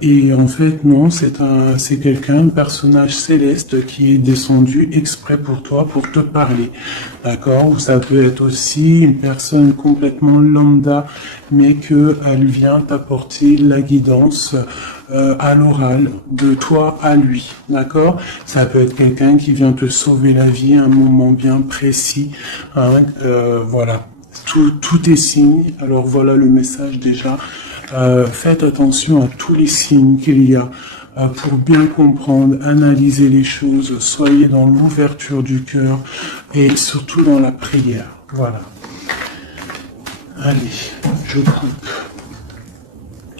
Et en fait, non, c'est quelqu'un, un personnage céleste qui est descendu exprès pour toi, pour te parler. D'accord? Ou ça peut être aussi une personne complètement lambda, mais que elle vient t'apporter la guidance à l'oral, de toi à lui. D'accord? Ça peut être quelqu'un qui vient te sauver la vie à un moment bien précis. Hein, voilà. Tout est signe. Alors voilà le message déjà. Faites attention à tous les signes qu'il y a pour bien comprendre, analyser les choses. Soyez dans l'ouverture du cœur et surtout dans la prière. Voilà. Allez, je coupe.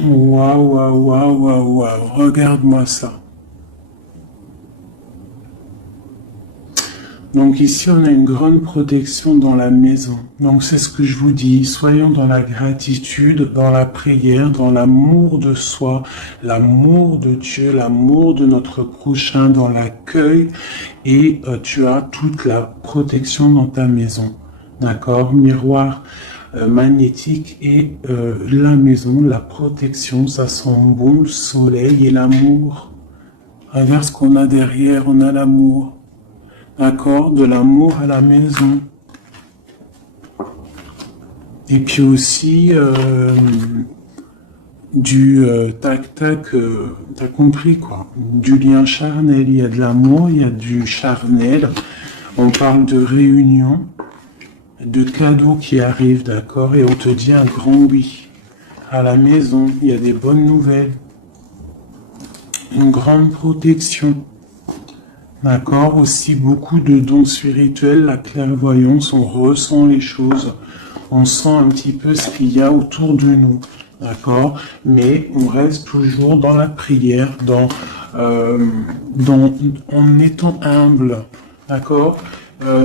Waouh, waouh, waouh, waouh, waouh. Regarde-moi ça. Donc ici, on a une grande protection dans la maison. Donc c'est ce que je vous dis, soyons dans la gratitude, dans la prière, dans l'amour de soi, l'amour de Dieu, l'amour de notre prochain, dans l'accueil, et tu as toute la protection dans ta maison. D'accord? Miroir magnétique et la maison, la protection, ça sent bon, le soleil et l'amour. Regarde ce qu'on a derrière, on a l'amour. D'accord, de l'amour à la maison. Et puis aussi du tac-tac, t'as compris quoi. Du lien charnel, il y a de l'amour, il y a du charnel. On parle de réunion, de cadeaux qui arrivent, d'accord, et on te dit un grand oui. À la maison, il y a des bonnes nouvelles. Une grande protection. D'accord, aussi beaucoup de dons spirituels, la clairvoyance, on ressent les choses, on sent un petit peu ce qu'il y a autour de nous, d'accord, mais on reste toujours dans la prière, en étant humble, d'accord.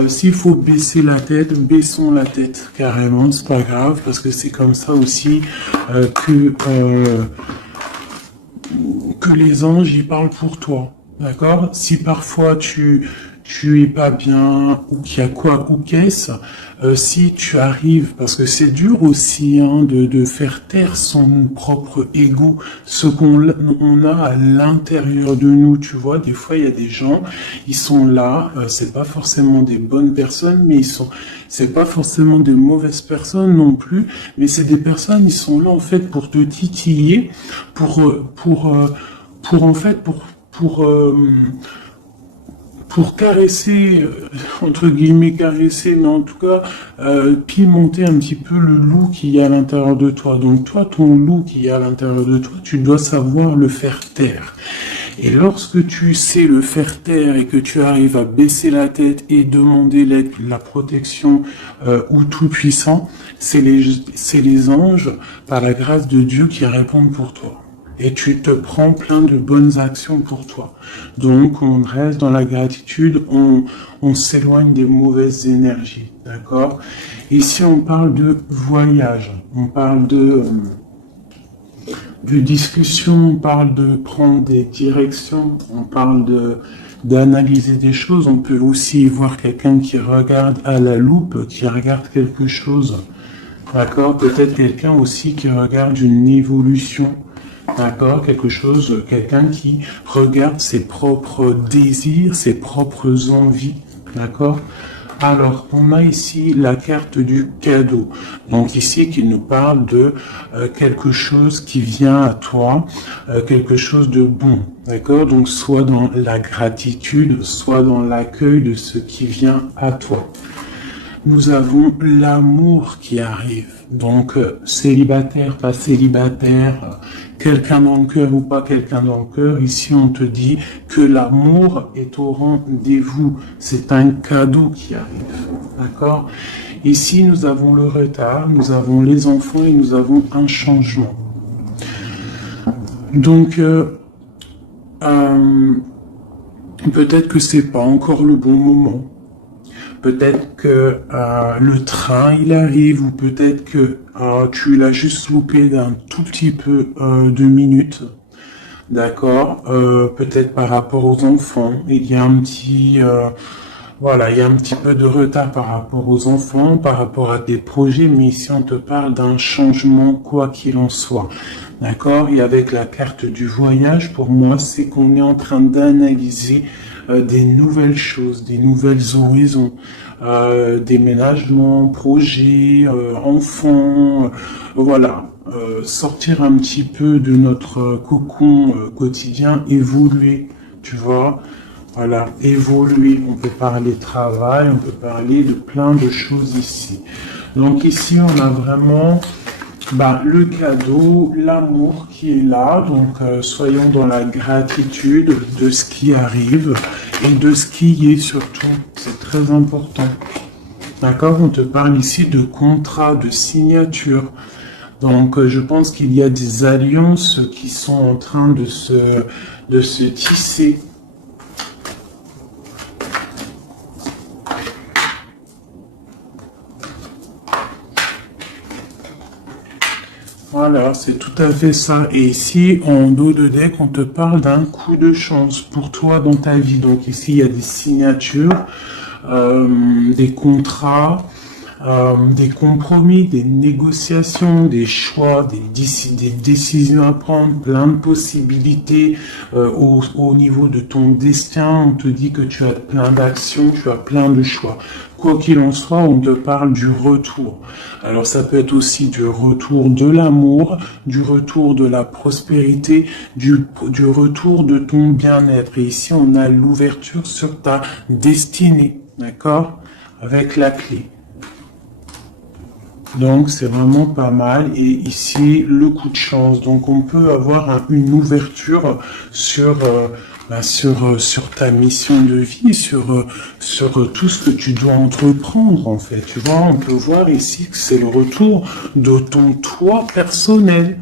S'il faut baisser la tête, baissons la tête carrément, c'est pas grave, parce que c'est comme ça aussi que les anges y parlent pour toi. D'accord? Si parfois tu es pas bien ou qu'il y a quoi ou qu'est-ce, si tu arrives, parce que c'est dur aussi hein, de faire taire son propre ego, ce on a à l'intérieur de nous, tu vois, des fois il y a des gens, ils sont là, c'est pas forcément des bonnes personnes, mais c'est pas forcément des mauvaises personnes non plus, mais c'est des personnes, ils sont là en fait pour te titiller, en fait, pour caresser, entre guillemets caresser, mais en tout cas pimenter un petit peu le loup qu'il y a à l'intérieur de toi. Donc toi, ton loup qui est à l'intérieur de toi, tu dois savoir le faire taire. Et lorsque tu sais le faire taire et que tu arrives à baisser la tête et demander l'aide, la protection ou tout-puissant, c'est les anges, par la grâce de Dieu, qui répondent pour toi. Et tu te prends plein de bonnes actions pour toi. Donc, on reste dans la gratitude, on s'éloigne des mauvaises énergies, d'accord? Ici, on parle de voyage, on parle de discussion, on parle de prendre des directions, on parle d'analyser des choses. On peut aussi voir quelqu'un qui regarde à la loupe, qui regarde quelque chose, d'accord? Peut-être quelqu'un aussi qui regarde une évolution. D'accord, quelqu'un qui regarde ses propres désirs, ses propres envies, d'accord. Alors, on a ici la carte du cadeau. Donc ici, qui nous parle de quelque chose qui vient à toi, quelque chose de bon, d'accord. Donc, soit dans la gratitude, soit dans l'accueil de ce qui vient à toi. Nous avons l'amour qui arrive. Donc, célibataire, pas célibataire, quelqu'un dans le cœur ou pas quelqu'un dans le cœur, ici on te dit que l'amour est au rendez-vous. C'est un cadeau qui arrive. D'accord? Ici, nous avons le retard, nous avons les enfants et nous avons un changement. Donc, peut-être que c'est pas encore le bon moment. Peut-être que le train il arrive, ou peut-être que tu l'as juste loupé d'un tout petit peu de minutes, d'accord. Peut-être par rapport aux enfants, il y a un petit, voilà, il y a un petit peu de retard par rapport aux enfants, par rapport à des projets, mais ici on te parle d'un changement quoi qu'il en soit, D'accord? Et avec la carte du voyage, pour moi, c'est qu'on est en train d'analyser des nouvelles choses, des nouvelles horizons, déménagement, projets, enfants, voilà. Sortir un petit peu de notre cocon quotidien, évoluer, tu vois? Voilà, évoluer. On peut parler travail, on peut parler de plein de choses ici. Donc ici, on a vraiment le cadeau, l'amour qui est là. Donc soyons dans la gratitude de ce qui arrive et de ce qui est surtout. C'est très important. D'accord? On te parle ici de contrat, de signature. Donc je pense qu'il y a des alliances qui sont en train de se tisser. Voilà, c'est tout à fait ça. Et ici, en dos de deck, on te parle d'un coup de chance pour toi dans ta vie. Donc ici, il y a des signatures, des contrats, des compromis, des négociations, des choix, des décisions à prendre, plein de possibilités au niveau de ton destin. On te dit que tu as plein d'actions, tu as plein de choix. Quoi qu'il en soit, on te parle du retour. Alors ça peut être aussi du retour de l'amour, du retour de la prospérité, du retour de ton bien-être. Et ici, on a l'ouverture sur ta destinée, d'accord? Avec la clé. Donc c'est vraiment pas mal. Et ici, le coup de chance. Donc on peut avoir une ouverture sur sur ta mission de vie, sur tout ce que tu dois entreprendre en fait. Tu vois, on peut voir ici que c'est le retour de ton toi personnel.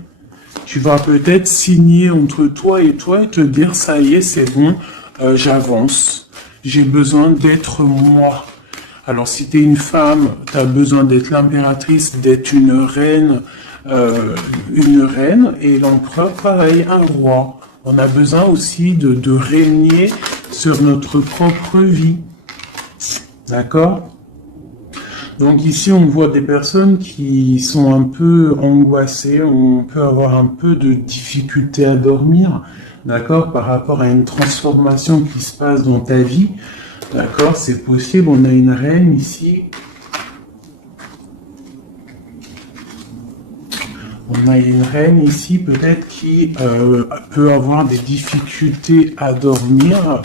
Tu vas peut-être signer entre toi et te dire ça y est, c'est bon, j'avance. J'ai besoin d'être moi. Alors si tu es une femme, tu as besoin d'être l'impératrice, d'être une reine, et l'empereur, pareil, un roi. On a besoin aussi de régner sur notre propre vie. D'accord? Donc ici, on voit des personnes qui sont un peu angoissées, on peut avoir un peu de difficulté à dormir, d'accord, par rapport à une transformation qui se passe dans ta vie. D'accord, c'est possible, on a une reine ici. On a une reine ici, peut-être, qui peut avoir des difficultés à dormir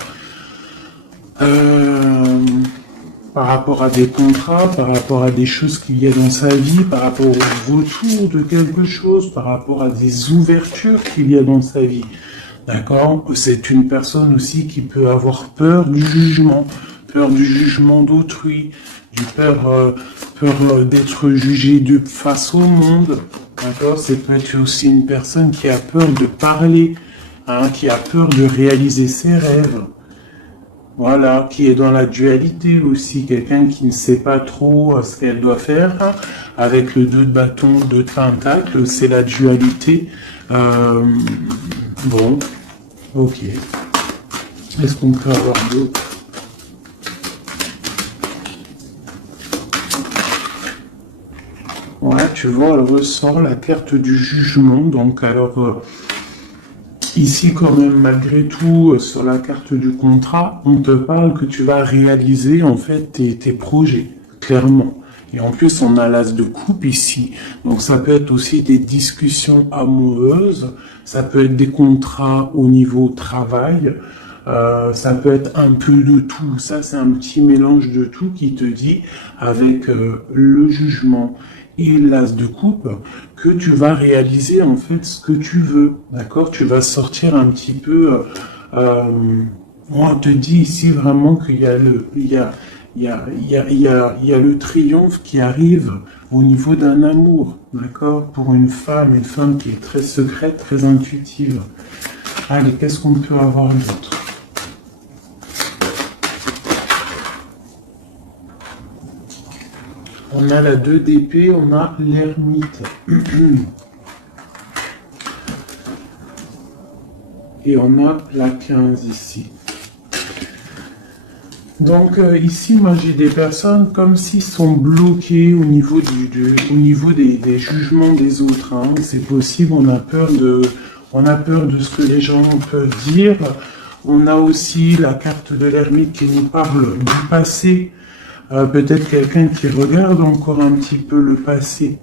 par rapport à des contrats, par rapport à des choses qu'il y a dans sa vie, par rapport au retour de quelque chose, par rapport à des ouvertures qu'il y a dans sa vie. D'accord? C'est une personne aussi qui peut avoir peur du jugement d'autrui, peur d'être jugé face au monde. D'accord? C'est peut-être aussi une personne qui a peur de parler, hein, qui a peur de réaliser ses rêves. Voilà, qui est dans la dualité aussi, quelqu'un qui ne sait pas trop ce qu'elle doit faire. Avec le 2 de bâton, 2 de pentacle, c'est la dualité. Bon, ok. Est-ce qu'on peut avoir d'autres? Ouais, tu vois, elle ressort la carte du jugement. Donc, alors, ici, quand même, malgré tout, sur la carte du contrat, on te parle que tu vas réaliser, en fait, tes projets, clairement. Et en plus, on a l'as de coupe ici. Donc, ça peut être aussi des discussions amoureuses. Ça peut être des contrats au niveau travail. Ça peut être un peu de tout. Ça, c'est un petit mélange de tout qui te dit, avec le jugement et l'as de coupe, que tu vas réaliser en fait ce que tu veux. D'accord? Tu vas sortir un petit peu. On te dit ici vraiment qu'il y a il y a le triomphe qui arrive au niveau d'un amour. D'accord? Pour une femme qui est très secrète, très intuitive. Allez, qu'est-ce qu'on peut avoir d'autre? On a la 2 d'épée, on a l'ermite. Et on a la 15 ici. Donc ici, moi j'ai des personnes comme s'ils sont bloqués au niveau au niveau des jugements des autres, hein. C'est possible, on a peur de ce que les gens peuvent dire. On a aussi la carte de l'ermite qui nous parle du passé. Peut-être quelqu'un qui regarde encore un petit peu le passé.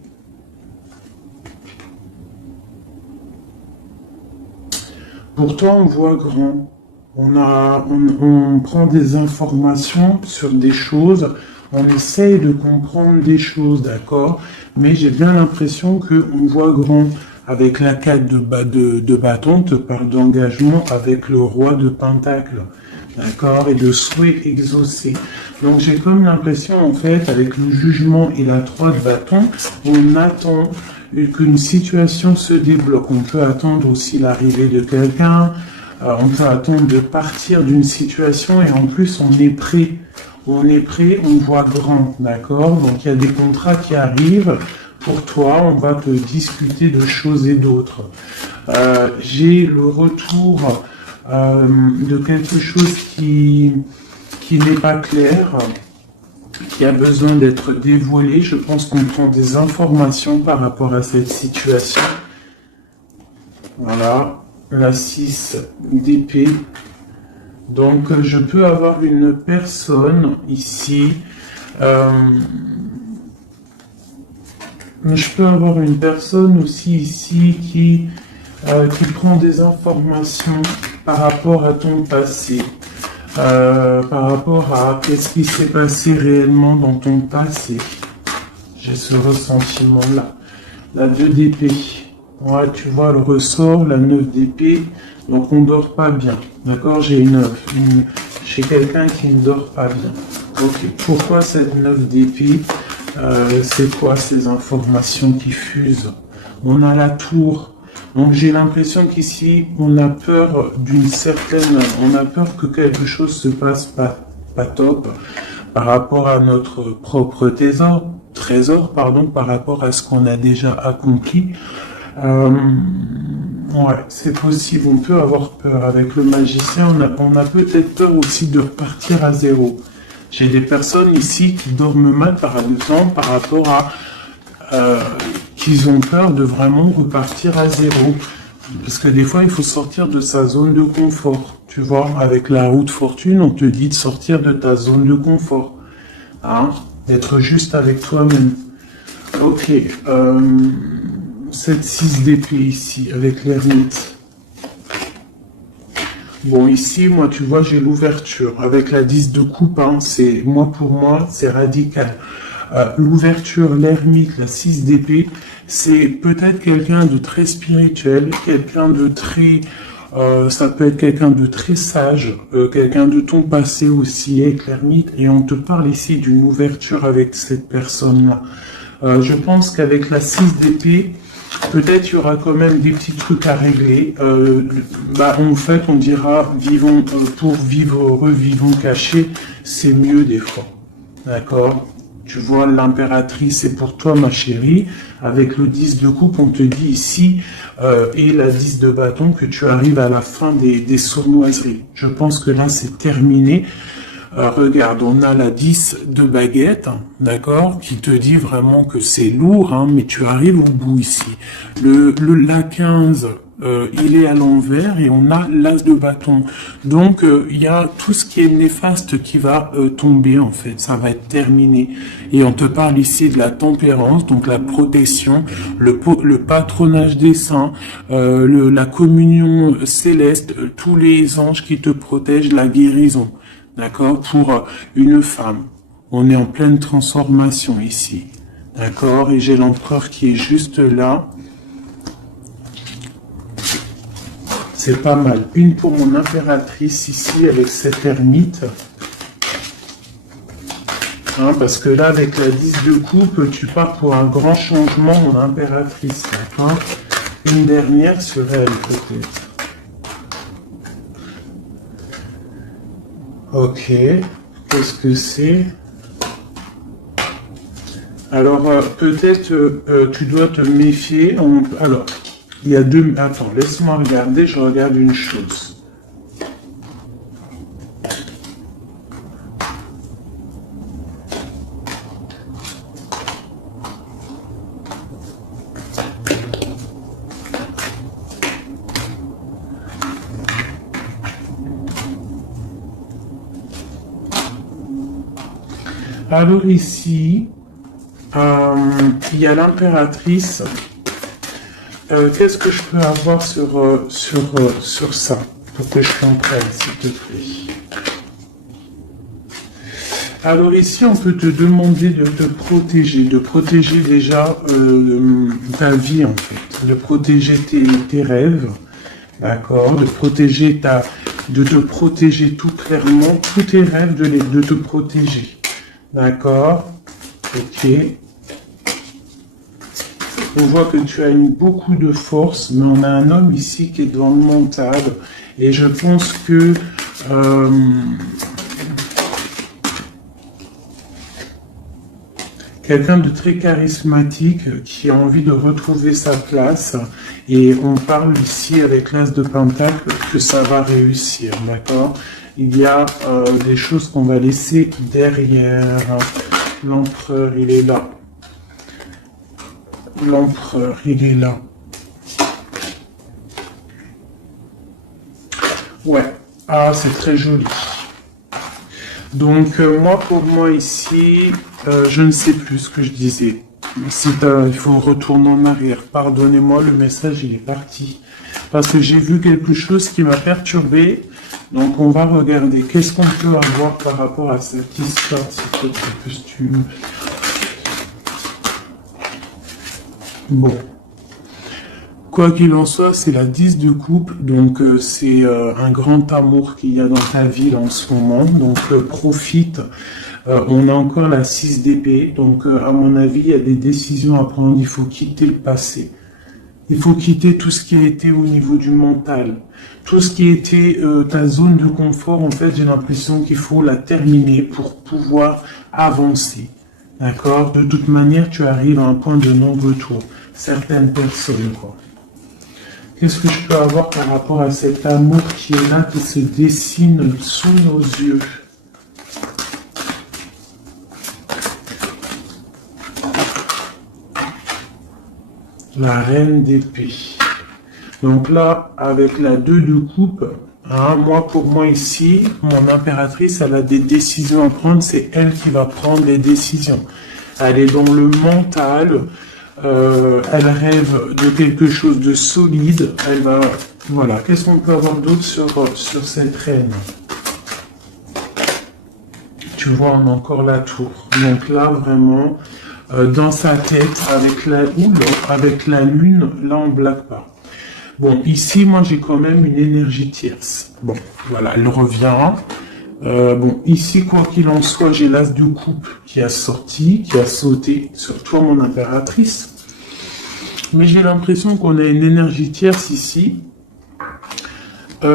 Pourtant, on voit grand. On prend des informations sur des choses, on essaye de comprendre des choses, d'accord? Mais j'ai bien l'impression qu'on voit grand. Avec la 4 de bâton, te parle d'engagement avec le roi de pentacle, d'accord? Et de souhait exaucé. Donc j'ai comme l'impression, en fait, avec le jugement et la 3 de bâton, on attend qu'une situation se débloque. On peut attendre aussi l'arrivée de quelqu'un, on peut attendre de partir d'une situation et en plus on est prêt. On est prêt, on voit grand, d'accord? Donc il y a des contrats qui arrivent pour toi, on va te discuter de choses et d'autres. J'ai le retour de quelque chose qui n'est pas clair, qui a besoin d'être dévoilé. Je pense qu'on prend des informations par rapport à cette situation. Voilà. La 6 d'épée. Donc, je peux avoir une personne ici. Je peux avoir une personne aussi ici qui prend des informations par rapport à ton passé. Par rapport à qu'est-ce qui s'est passé réellement dans ton passé. J'ai ce ressentiment-là. La 2 d'épée. Ouais, tu vois le ressort, la 9 d'épée, donc on dort pas bien. D'accord, j'ai quelqu'un qui ne dort pas bien. Ok, pourquoi cette 9 d'épée? C'est quoi ces informations qui fusent? On a la tour. Donc j'ai l'impression qu'ici, on a peur on a peur que quelque chose se passe pas top par rapport à notre propre trésor, par rapport à ce qu'on a déjà accompli. Ouais, c'est possible, on peut avoir peur. Avec le magicien, on a peut-être peur aussi de repartir à zéro. J'ai des personnes ici qui dorment mal, par exemple, par rapport à qu'ils ont peur de vraiment repartir à zéro. Parce que des fois, il faut sortir de sa zone de confort. Tu vois, avec la roue de fortune, on te dit de sortir de ta zone de confort. Hein? D'être juste avec toi-même. Ok. Cette 6 d'épée ici, avec l'ermite. Bon, ici, moi, tu vois, j'ai l'ouverture. Avec la 10 de coupe, hein, pour moi, c'est radical. L'ouverture, l'ermite, la 6 d'épée, c'est peut-être quelqu'un de très spirituel, quelqu'un de très... ça peut être quelqu'un de très sage, quelqu'un de ton passé aussi, avec l'ermite, et on te parle ici d'une ouverture avec cette personne-là. Je pense qu'avec la 6 d'épée, peut-être il y aura quand même des petits trucs à régler. En fait, on dira vivons pour vivre heureux, vivons cachés, c'est mieux des fois. D'accord? Tu vois, l'impératrice, c'est pour toi, ma chérie. Avec le 10 de coupe, on te dit ici, et la 10 de bâton, que tu arrives à la fin des sournoiseries. Je pense que là, c'est terminé. Regarde, on a la 10 de baguette, d'accord, qui te dit vraiment que c'est lourd, hein, mais tu arrives au bout ici. La 15, il est à l'envers et on a l'as de bâton. Donc, il y a tout ce qui est néfaste qui va tomber, en fait. Ça va être terminé. Et on te parle ici de la tempérance, donc la protection, le patronage des saints, la communion céleste, tous les anges qui te protègent, la guérison. D'accord? Pour une femme. On est en pleine transformation ici. D'accord? Et j'ai l'empereur qui est juste là. C'est pas mal. Une pour mon impératrice ici avec cette ermite. Hein, parce que là, avec la 10 de coupe, tu pars pour un grand changement, mon impératrice. D'accord? Une dernière sur elle, peut-être. Ok, qu'est-ce que c'est? Alors, peut-être tu dois te méfier. Alors, il y a deux... Attends, laisse-moi regarder, je regarde une chose. Alors ici, il y a l'impératrice. Qu'est-ce que je peux avoir sur ça pour que je comprenne, s'il te plaît? Alors ici, on peut te demander de te de protéger déjà ta vie en fait, de protéger tes rêves, d'accord, de te protéger tout clairement, tous tes rêves, de te protéger, d'accord, ok. On voit que tu as beaucoup de force, mais on a un homme ici qui est dans le mental, et je pense que quelqu'un de très charismatique qui a envie de retrouver sa place. Et on parle ici avec l'As de Pentacle que ça va réussir, d'accord? Il y a des choses qu'on va laisser derrière. L'empereur, il est là. L'empereur, il est là. Ouais. Ah, c'est très joli. Donc, pour moi ici, je ne sais plus ce que je disais. Il faut retourner en arrière. Pardonnez-moi, le message, il est parti. Parce que j'ai vu quelque chose qui m'a perturbé. Donc, on va regarder. Qu'est-ce qu'on peut avoir par rapport à cette histoire, ce costume. Bon. Quoi qu'il en soit, c'est la 10 de coupe, donc c'est un grand amour qu'il y a dans ta vie en ce moment, donc profite. On a encore la 6 d'épée, donc à mon avis, il y a des décisions à prendre, il faut quitter le passé. Il faut quitter tout ce qui a été au niveau du mental. Tout ce qui était ta zone de confort, en fait, j'ai l'impression qu'il faut la terminer pour pouvoir avancer. D'accord? De toute manière, tu arrives à un point de non-retour. Certaines personnes, quoi. Qu'est-ce que je peux avoir par rapport à cet amour qui est là, qui se dessine sous nos yeux? La reine d'épée. Donc là, avec la 2 de coupe, hein, pour moi ici, mon impératrice, elle a des décisions à prendre, c'est elle qui va prendre les décisions. Elle est dans le mental. Elle rêve de quelque chose de solide. Elle va, voilà. Qu'est-ce qu'on peut avoir d'autre sur cette reine? Tu vois, on a encore la tour. Donc là, vraiment, dans sa tête, avec la lune, là, on blague pas. Bon, ici, moi, j'ai quand même une énergie tierce. Bon, voilà, elle revient. Bon, ici, quoi qu'il en soit, j'ai l'As de coupe qui a sauté sur toi, mon impératrice. Mais j'ai l'impression qu'on a une énergie tierce ici. Ouais,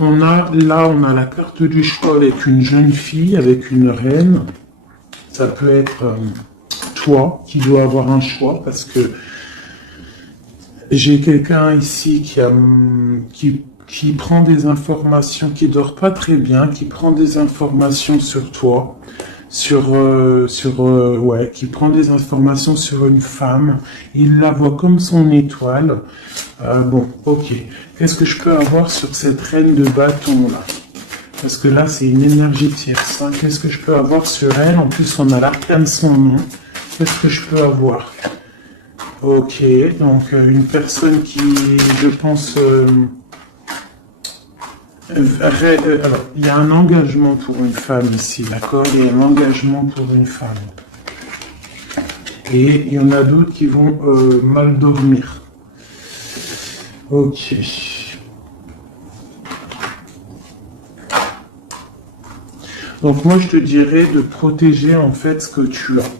on a la carte du choix avec une jeune fille, avec une reine. Ça peut être toi qui dois avoir un choix parce que j'ai quelqu'un ici qui prend des informations, qui dort pas très bien, qui prend des informations sur toi, qui prend des informations sur une femme, il la voit comme son étoile. Bon, ok. Qu'est-ce que je peux avoir sur cette reine de bâton là? Parce que là, c'est une énergie tierce. Hein. Qu'est-ce que je peux avoir sur elle? En plus, on a l'arcane son nom. Qu'est-ce que je peux avoir? Ok, donc une personne qui, je pense... alors, il y a un engagement pour une femme ici, d'accord? Il y a un engagement pour une femme. Et il y en a d'autres qui vont mal dormir. Ok. Donc moi, je te dirais de protéger en fait ce que tu as.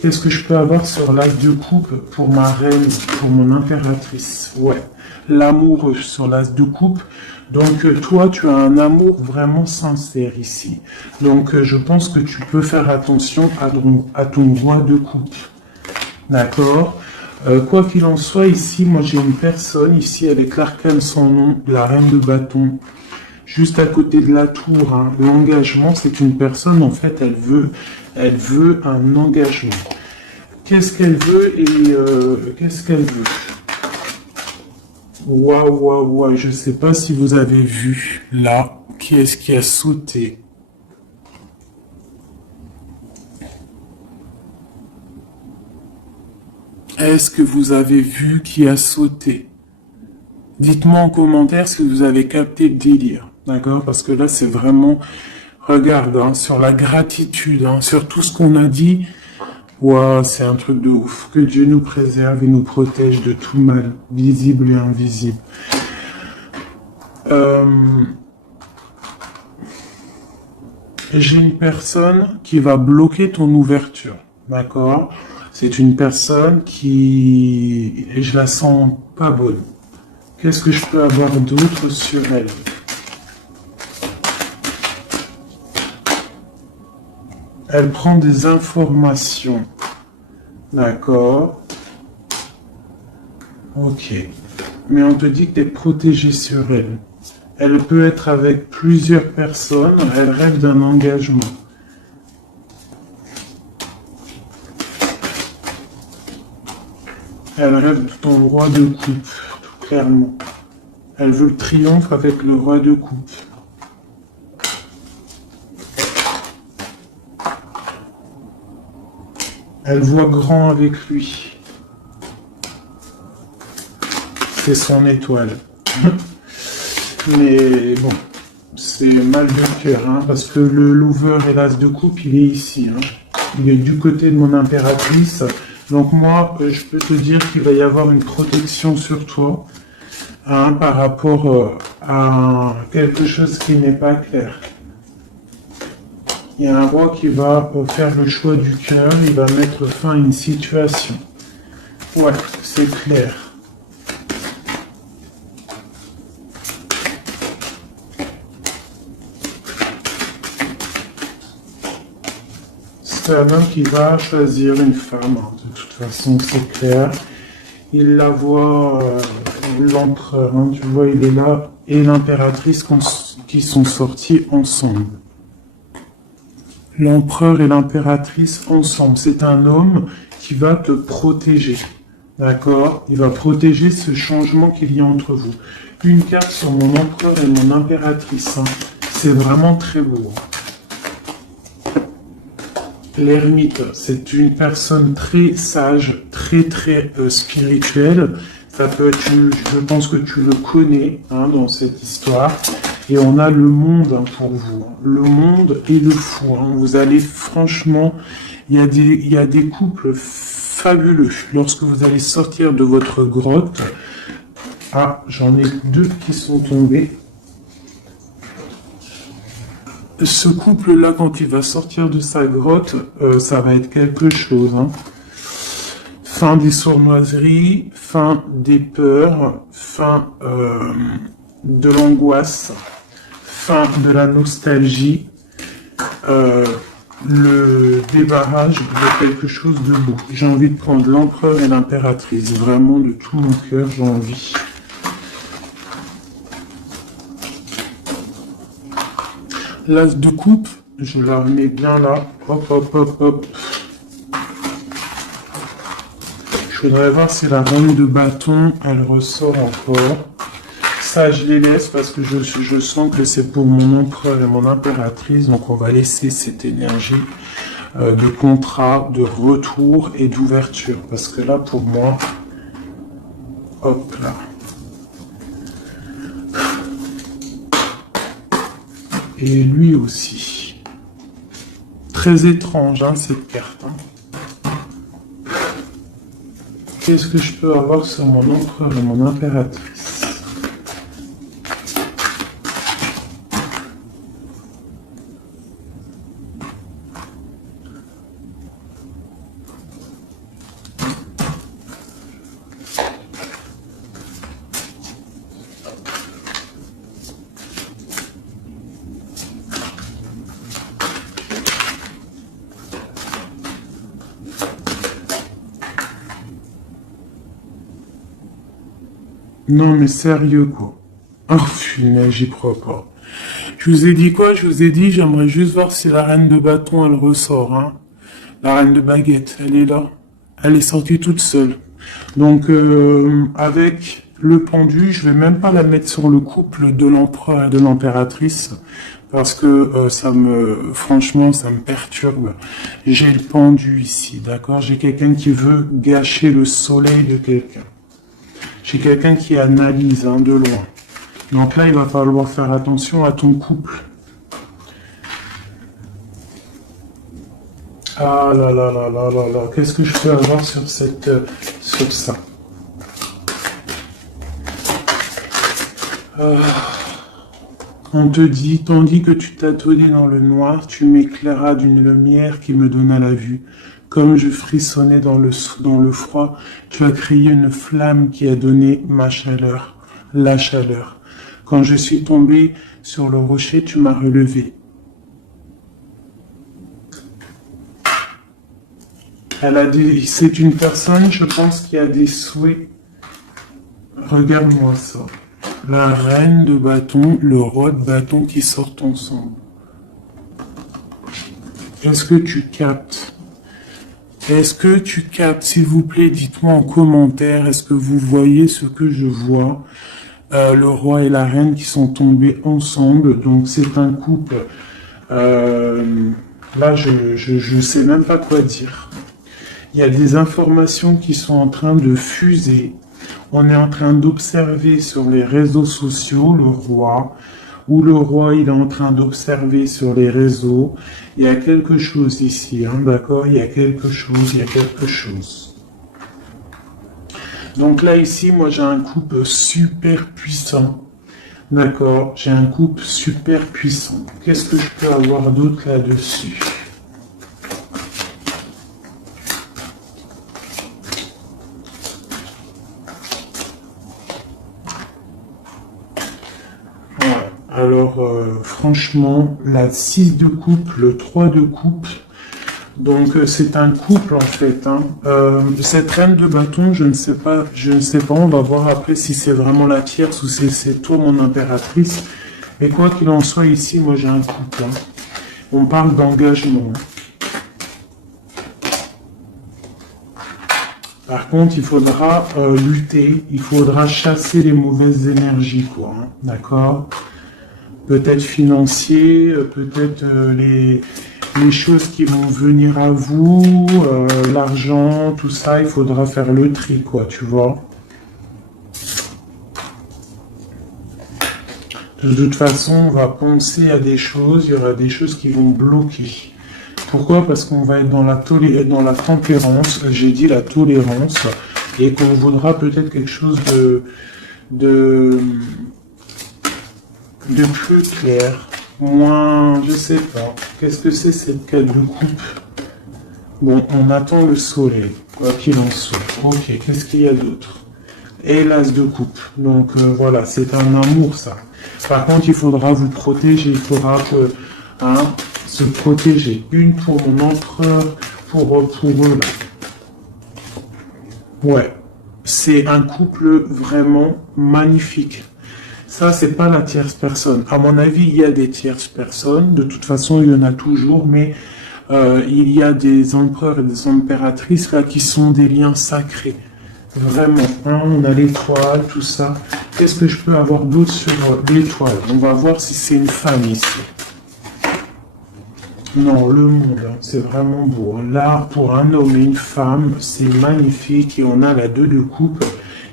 Qu'est-ce que je peux avoir sur l'As de coupe pour ma reine, pour mon impératrice? Ouais, l'amour sur l'As de coupe. Donc toi, tu as un amour vraiment sincère ici. Donc je pense que tu peux faire attention à ton roi de coupe. D'accord? Quoi qu'il en soit, ici, moi j'ai une personne ici avec l'arcane sans nom, la reine de bâton. Juste à côté de la tour, hein. L'engagement, c'est une personne, en fait, elle veut un engagement. Qu'est-ce qu'elle veut et qu'est-ce qu'elle veut? Waouh, je sais pas si vous avez vu, là, qui est-ce qui a sauté? Est-ce que vous avez vu qui a sauté? Dites-moi en commentaire si vous avez capté le délire, d'accord? Parce que là, c'est vraiment, regarde, hein, sur la gratitude, hein, sur tout ce qu'on a dit, ouah, c'est un truc de ouf. Que Dieu nous préserve et nous protège de tout mal, visible et invisible. J'ai une personne qui va bloquer ton ouverture, d'accord? C'est une personne qui, et je la sens pas bonne. Qu'est-ce que je peux avoir d'autre sur elle? Elle prend des informations, d'accord? Ok. Mais on te dit que tu es protégé sur elle. Elle peut être avec plusieurs personnes, elle rêve d'un engagement. Elle rêve de ton roi de coupe, tout clairement. Elle veut le triomphe avec le roi de coupe. Elle voit grand avec lui. C'est son étoile. Mais bon, c'est mal de cœur, hein, parce que le lover et l'as de coupe, il est ici. Hein. Il est du côté de mon impératrice. Donc moi, je peux te dire qu'il va y avoir une protection sur toi, hein, par rapport à quelque chose qui n'est pas clair. Il y a un roi qui va faire le choix du cœur, il va mettre fin à une situation. Ouais, c'est clair. C'est un homme qui va choisir une femme, hein. De toute façon, c'est clair. Il la voit, l'empereur, hein, tu vois, il est là, et l'impératrice qui sont sortis ensemble. L'empereur et l'impératrice ensemble. C'est un homme qui va te protéger. D'accord? Il va protéger ce changement qu'il y a entre vous. Une carte sur mon empereur et mon impératrice. Hein. C'est vraiment très beau. L'ermite, c'est une personne très sage, très spirituelle. Ça peut être, je pense que tu le connais, hein, dans cette histoire. Et on a le monde, hein, pour vous. Le monde et le fou. Hein. Vous allez franchement, il y a des couples fabuleux. Lorsque vous allez sortir de votre grotte, ah, j'en ai 2 qui sont tombés. Ce couple-là, quand il va sortir de sa grotte, ça va être quelque chose. Hein. Fin des sournoiseries, fin des peurs, fin de l'angoisse, fin de la nostalgie, le débarrage de quelque chose de beau. J'ai envie de prendre l'empereur et l'impératrice. Vraiment, de tout mon cœur, j'ai envie. L'as de coupe, je la remets bien là. Hop, hop, hop, hop. Je voudrais voir si la reine de bâton, elle ressort encore. Ça, je les laisse parce que je sens que c'est pour mon empereur et mon impératrice. Donc, on va laisser cette énergie de contrat, de retour et d'ouverture. Parce que là, pour moi, hop là. Et lui aussi. Très étrange, hein, cette carte. Hein. Qu'est-ce que je peux avoir sur mon empereur et mon impératrice? Non, mais sérieux, quoi. Oh, punaise, j'y crois pas. Je vous ai dit quoi? Je vous ai dit, j'aimerais juste voir si la reine de bâton, elle ressort, hein. La reine de baguette, elle est là. Elle est sortie toute seule. Donc, avec le pendu, je vais même pas la mettre sur le couple de l'empereur et de l'impératrice, parce que franchement, ça me perturbe. J'ai le pendu ici, d'accord? J'ai quelqu'un qui veut gâcher le soleil de quelqu'un. J'ai quelqu'un qui analyse, hein, de loin. Donc là, il va falloir faire attention à ton couple. Ah là là là là là là, qu'est-ce que je peux avoir sur sur ça? On te dit, tandis que tu t'attendais dans le noir, tu m'éclairas d'une lumière qui me donna la vue. Comme je frissonnais dans le froid, tu as créé une flamme qui a donné ma chaleur, la chaleur. Quand je suis tombé sur le rocher, tu m'as relevé. C'est une personne, je pense, qui a des souhaits. Regarde-moi ça. La reine de bâton, le roi de bâton qui sortent ensemble. Est-ce que tu captes? Est-ce que tu captes? S'il vous plaît, dites-moi en commentaire, est-ce que vous voyez ce que je vois? Le roi et la reine qui sont tombés ensemble, donc c'est un couple. Là, je sais même pas quoi dire. Il y a des informations qui sont en train de fuser. On est en train d'observer sur les réseaux sociaux le roi, ou le roi il est en train d'observer sur les réseaux. Il y a quelque chose ici, hein, d'accord? Il y a quelque chose. Donc là ici, moi j'ai un couple super puissant. D'accord? J'ai un couple super puissant. Qu'est-ce que je peux avoir d'autre là-dessus? Alors, franchement, la 6 de coupe, le 3 de coupe, donc c'est un couple en fait. Hein. Cette reine de bâton, je ne sais pas, on va voir après si c'est vraiment la tierce ou si c'est toi mon impératrice. Mais quoi qu'il en soit, ici, moi j'ai un couple. Hein. On parle d'engagement. Par contre, il faudra lutter, il faudra chasser les mauvaises énergies, quoi. Hein. D'accord? Peut-être financier, peut-être les choses qui vont venir à vous, l'argent, tout ça, il faudra faire le tri, quoi, tu vois. De toute façon, on va penser à des choses, il y aura des choses qui vont bloquer. Pourquoi? Parce qu'on va être dans la tempérance, j'ai dit la tolérance, et qu'on voudra peut-être quelque chose de plus clair, moins, je sais pas. Qu'est-ce que c'est cette quête de coupe? Bon, on attend le soleil, quoi qu'il en soit. Ok, qu'est-ce qu'il y a d'autre? Et l'as de coupe. Donc voilà, c'est un amour ça. Par contre, il faudra vous protéger, il faudra se protéger. Une pour mon empereur, pour eux là. Ouais, c'est un couple vraiment magnifique. Ça, c'est pas la tierce personne. À mon avis, il y a des tierces personnes. De toute façon, il y en a toujours, mais il y a des empereurs et des impératrices là qui sont des liens sacrés. Vraiment. Hein, on a l'étoile, tout ça. Qu'est-ce que je peux avoir d'autre sur l'étoile? On va voir si c'est une femme ici. Non, le monde, hein, c'est vraiment beau. L'art pour un homme et une femme, c'est magnifique. Et on a la 2 de coupe.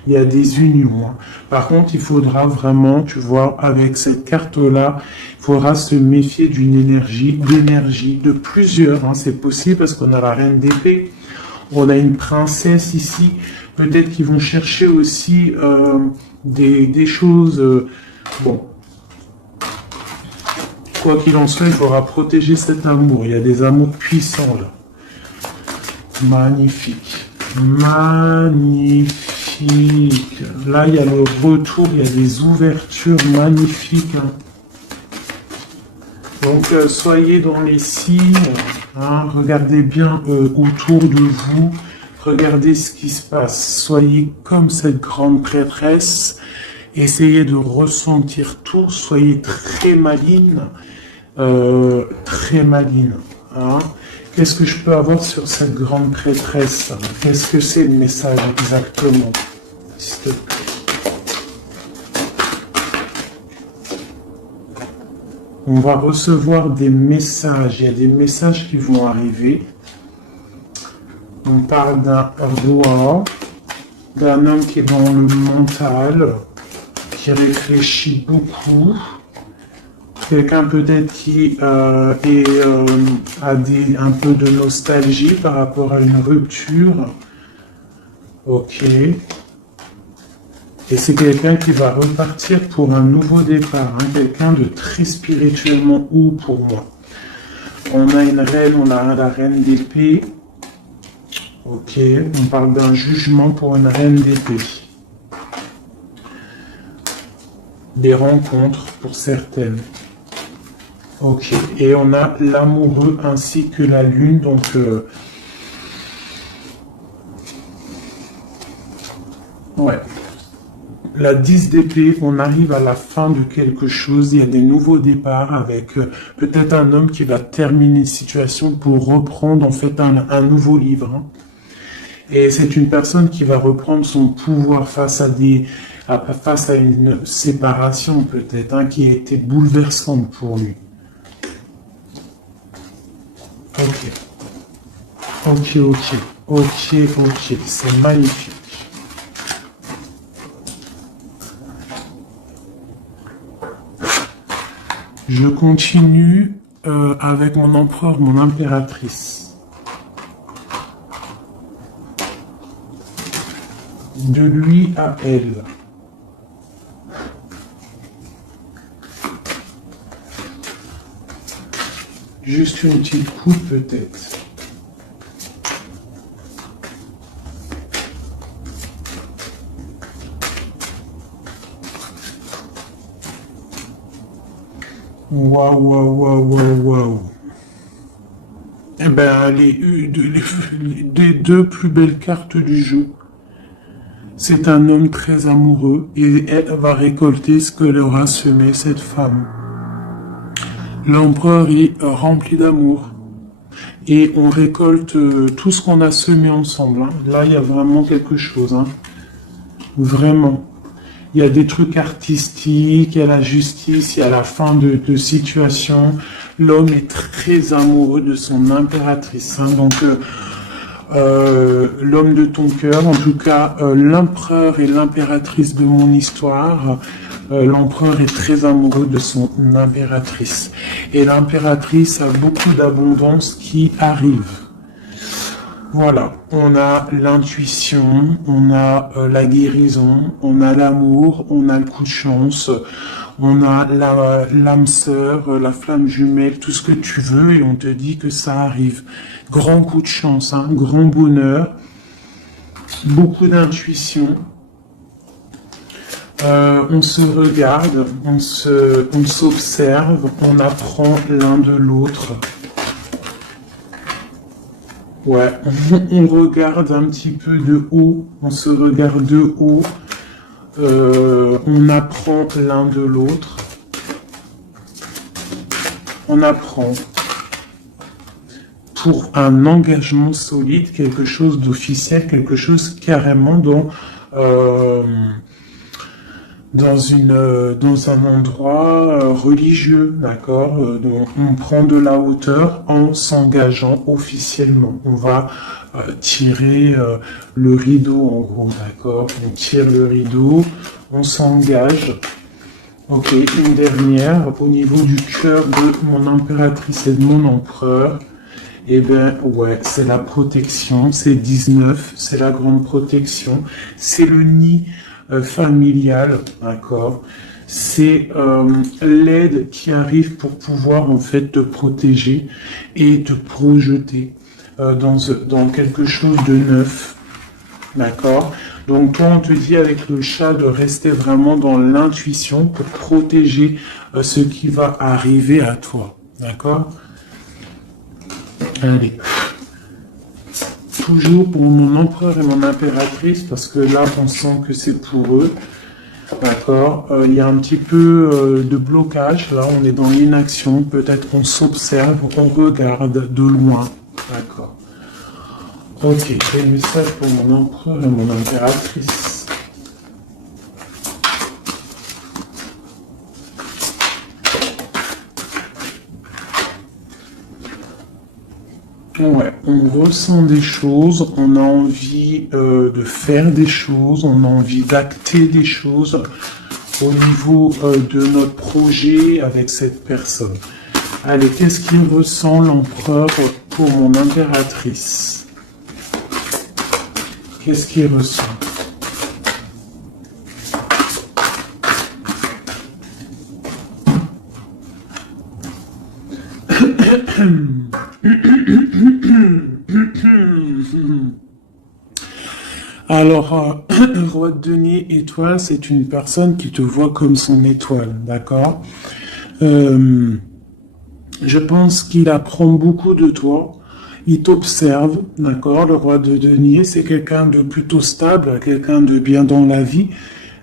Il y a des unions. Hein. Par contre, il faudra vraiment, tu vois, avec cette carte-là, il faudra se méfier d'énergie, de plusieurs. Hein. C'est possible parce qu'on a la reine d'épée, on a une princesse ici. Peut-être qu'ils vont chercher aussi des choses. Bon, quoi qu'il en soit, il faudra protéger cet amour. Il y a des amours puissants là. Magnifique. Magnifique. Là, il y a le retour, il y a des ouvertures magnifiques. Hein. Donc, soyez dans les signes, hein, regardez bien autour de vous, regardez ce qui se passe. Soyez comme cette grande prêtresse, essayez de ressentir tout, soyez très maligne. Hein. Qu'est-ce que je peux avoir sur cette grande prêtresse? Qu'est-ce que c'est le message exactement? S'il te plaît. On va recevoir des messages. Il y a des messages qui vont arriver. On parle d'un roi, d'un homme qui est dans le mental, qui réfléchit beaucoup. Quelqu'un peut-être qui a un peu de nostalgie par rapport à une rupture. Ok. Et c'est quelqu'un qui va repartir pour un nouveau départ. Hein, quelqu'un de très spirituellement haut pour moi. On a une reine, on a la reine d'épée. Ok, on parle d'un jugement pour une reine d'épée. Des rencontres pour certaines. Ok, et on a l'amoureux ainsi que la lune, donc ouais. La 10 d'épée, on arrive à la fin de quelque chose, il y a des nouveaux départs avec peut-être un homme qui va terminer une situation pour reprendre en fait un nouveau livre. Hein. Et c'est une personne qui va reprendre son pouvoir face à une séparation peut-être, hein, qui a été bouleversante pour lui. Ok, c'est magnifique. Je continue avec mon empereur, mon impératrice. De lui à elle. Juste une petite coupe peut-être. Waouh. Eh ben, les deux plus belles cartes du jeu. C'est un homme très amoureux et elle va récolter ce que leur a semé cette femme. L'empereur est rempli d'amour et on récolte tout ce qu'on a semé ensemble. Hein. Là, il y a vraiment quelque chose. Hein. Vraiment. Il y a des trucs artistiques, il y a la justice, il y a la fin de situation. L'homme est très amoureux de son impératrice. Hein. Donc, l'homme de ton cœur, en tout cas, l'empereur et l'impératrice de mon histoire. L'empereur est très amoureux de son impératrice. Et l'impératrice a beaucoup d'abondance qui arrive. Voilà, on a l'intuition, on a la guérison, on a l'amour, on a le coup de chance, on a l'âme sœur, la flamme jumelle, tout ce que tu veux, et on te dit que ça arrive. Grand coup de chance, hein, grand bonheur, beaucoup d'intuition. On se regarde, on s'observe, on apprend l'un de l'autre. Ouais, on regarde un petit peu de haut, on se regarde de haut, on apprend l'un de l'autre, on apprend pour un engagement solide, quelque chose d'officiel, quelque chose carrément dans un endroit religieux, d'accord, on prend de la hauteur en s'engageant officiellement. On va tirer le rideau en gros, d'accord. On tire le rideau, on s'engage. Ok, une dernière au niveau du cœur de mon impératrice et de mon empereur. Eh bien, ouais, c'est la protection, c'est 19, c'est la grande protection, c'est le nid familial, d'accord. C'est l'aide qui arrive pour pouvoir en fait te protéger et te projeter dans quelque chose de neuf, d'accord. Donc toi on te dit avec le chat de rester vraiment dans l'intuition pour protéger ce qui va arriver à toi, d'accord. Allez. Toujours pour mon empereur et mon impératrice, parce que là, on sent que c'est pour eux. D'accord. Il y a un petit peu de blocage. Là, on est dans l'inaction. Peut-être qu'on s'observe, on regarde de loin. Ok, quel message pour mon empereur et mon impératrice? Ouais, on ressent des choses, on a envie de faire des choses, on a envie d'acter des choses au niveau de notre projet avec cette personne. Allez, qu'est-ce qu'il ressent l'empereur pour mon impératrice? Qu'est-ce qu'il ressent? Alors, roi de denier étoile, c'est une personne qui te voit comme son étoile, d'accord? Je pense qu'il apprend beaucoup de toi. Il t'observe, d'accord? Le roi de denier, c'est quelqu'un de plutôt stable, quelqu'un de bien dans la vie.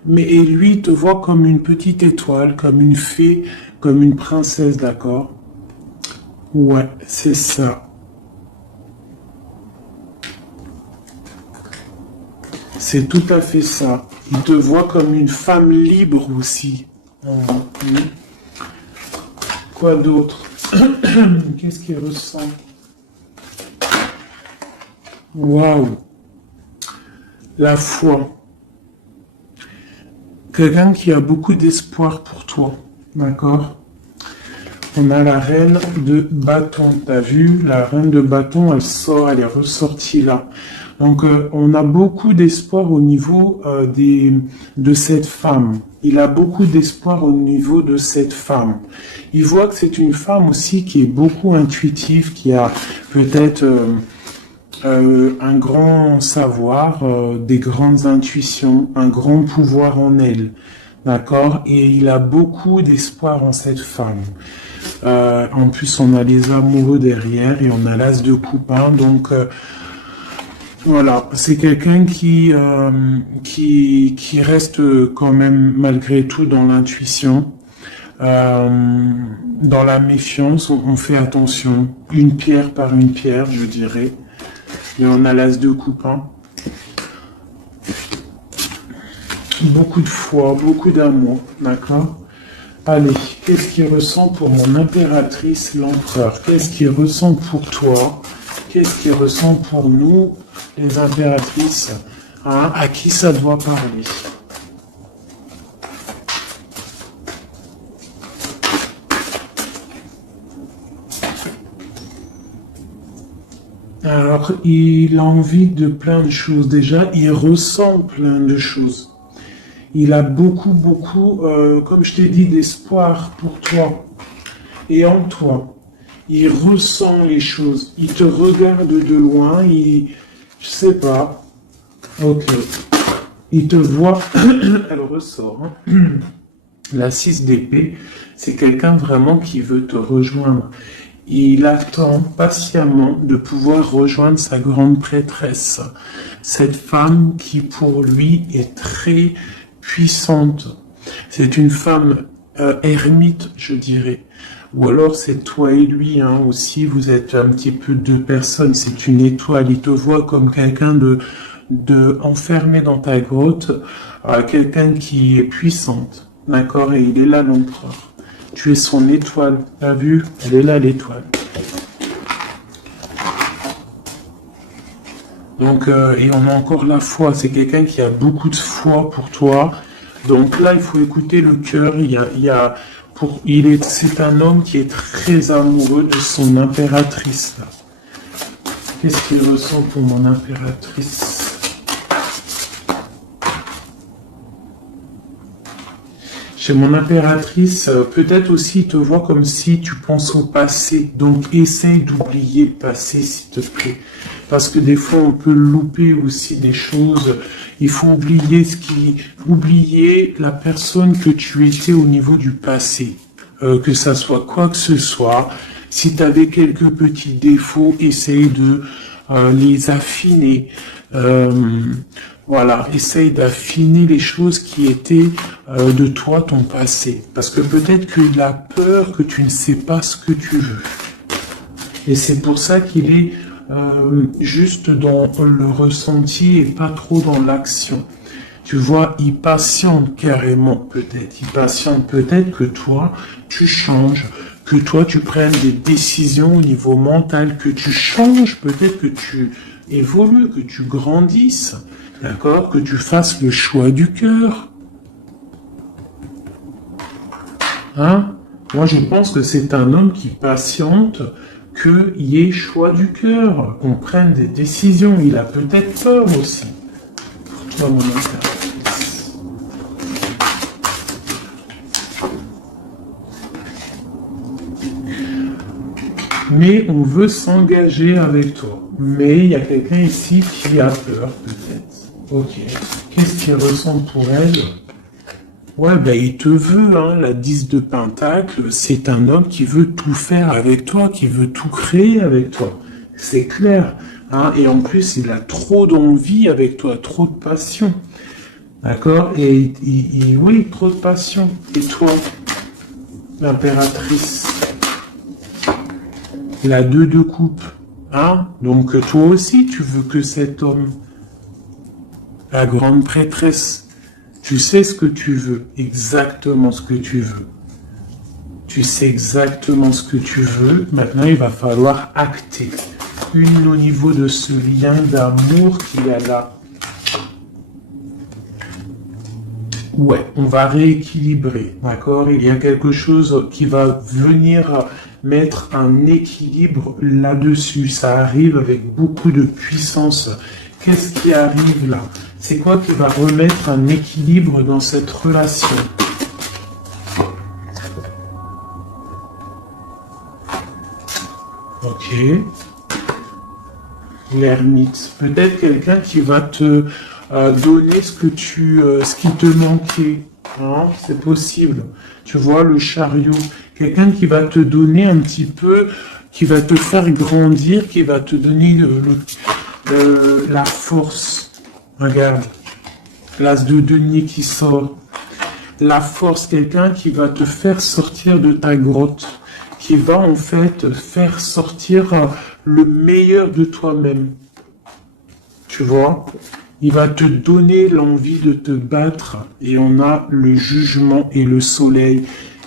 Mais et lui, il te voit comme une petite étoile, comme une fée, comme une princesse, d'accord? Ouais, c'est ça. C'est tout à fait ça. Il te voit comme une femme libre aussi. Mhm. Quoi d'autre? Qu'est-ce qu'il ressent? Waouh! La foi. Quelqu'un qui a beaucoup d'espoir pour toi. D'accord? On a la reine de bâton. T'as vu? La reine de bâton, elle sort, elle est ressortie là. Donc, on a beaucoup d'espoir au niveau de cette femme. Il a beaucoup d'espoir au niveau de cette femme. Il voit que c'est une femme aussi qui est beaucoup intuitive, qui a peut-être un grand savoir, des grandes intuitions, un grand pouvoir en elle. D'accord? Et il a beaucoup d'espoir en cette femme. En plus, on a les amoureux derrière et on a l'as de coupe. Donc, voilà, c'est quelqu'un qui reste quand même malgré tout dans l'intuition, dans la méfiance. On fait attention, une pierre par une pierre, je dirais. Et on a l'as de coupe. Beaucoup de foi, beaucoup d'amour, d'accord? Allez, qu'est-ce qu'il ressent pour mon impératrice, l'empereur? Qu'est-ce qu'il ressent pour toi? Qu'est-ce qu'il ressent pour nous, les impératrices? À qui ça doit parler? Alors, il a envie de plein de choses. Déjà, il ressent plein de choses. Il a beaucoup, comme je t'ai dit, d'espoir pour toi et en toi. Il ressent les choses. Il te regarde de loin. Je sais pas. Ok. Il te voit. Elle ressort. La 6 d'épée, c'est quelqu'un vraiment qui veut te rejoindre. Il attend patiemment de pouvoir rejoindre sa grande prêtresse. Cette femme qui, pour lui, est très puissante. C'est une femme ermite, je dirais. Ou alors c'est toi et lui aussi, vous êtes un petit peu deux personnes, c'est une étoile. Il te voit comme quelqu'un de enfermé dans ta grotte, quelqu'un qui est puissante, d'accord? Et il est là l'empereur. Tu es son étoile, t'as vu? Elle est là l'étoile. Donc, et on a encore la foi. C'est quelqu'un qui a beaucoup de foi pour toi. Donc là, il faut écouter le cœur. C'est un homme qui est très amoureux de son impératrice. Qu'est-ce qu'il ressent pour mon impératrice? Chez mon impératrice, peut-être aussi il te voit comme si tu penses au passé. Donc essaye d'oublier le passé, s'il te plaît. Parce que des fois, on peut louper aussi des choses. Il faut oublier la personne que tu étais au niveau du passé. Que ça soit quoi que ce soit. Si tu avais quelques petits défauts, essaye de les affiner. Voilà, essaye d'affiner les choses qui étaient de toi, ton passé. Parce que peut-être qu'il a peur que tu ne sais pas ce que tu veux. Et c'est pour ça qu'il est juste dans le ressenti et pas trop dans l'action. Tu vois, il patiente carrément peut-être. Il patiente peut-être que toi, tu changes, que toi, tu prennes des décisions au niveau mental, que tu changes, peut-être que tu évolues, que tu grandisses, d'accord, que tu fasses le choix du cœur. Hein? Moi, je pense que c'est un homme qui patiente qu'il y ait choix du cœur, qu'on prenne des décisions. Il a peut-être peur aussi. Pour toi, mon impératrice. Mais on veut s'engager avec toi. Mais il y a quelqu'un ici qui a peur, peut-être. Ok. Qu'est-ce qu'il ressent pour elle? Ouais, ben il te veut, hein, la 10 de Pentacle, c'est un homme qui veut tout faire avec toi, qui veut tout créer avec toi. C'est clair, hein, et en plus, il a trop d'envie avec toi, trop de passion. D'accord? Et oui, trop de passion. Et toi, l'impératrice, la 2 de coupe, hein? Donc toi aussi, tu veux que cet homme, la grande prêtresse, tu sais ce que tu veux, exactement ce que tu veux. Tu sais exactement ce que tu veux. Maintenant, il va falloir acter. Une au niveau de ce lien d'amour qu'il y a là. Ouais, on va rééquilibrer, d'accord? Il y a quelque chose qui va venir mettre un équilibre là-dessus. Ça arrive avec beaucoup de puissance. Qu'est-ce qui arrive là? C'est quoi qui va remettre un équilibre dans cette relation? Ok. L'ermite. Peut-être quelqu'un qui va te donner ce qui te manquait. Hein, c'est possible. Tu vois, le chariot. Quelqu'un qui va te donner un petit peu, qui va te faire grandir, qui va te donner la force. Regarde, l'as de denier qui sort. La force, quelqu'un qui va te faire sortir de ta grotte, qui va en fait faire sortir le meilleur de toi-même. Tu vois? Il va te donner l'envie de te battre et on a le jugement et le soleil.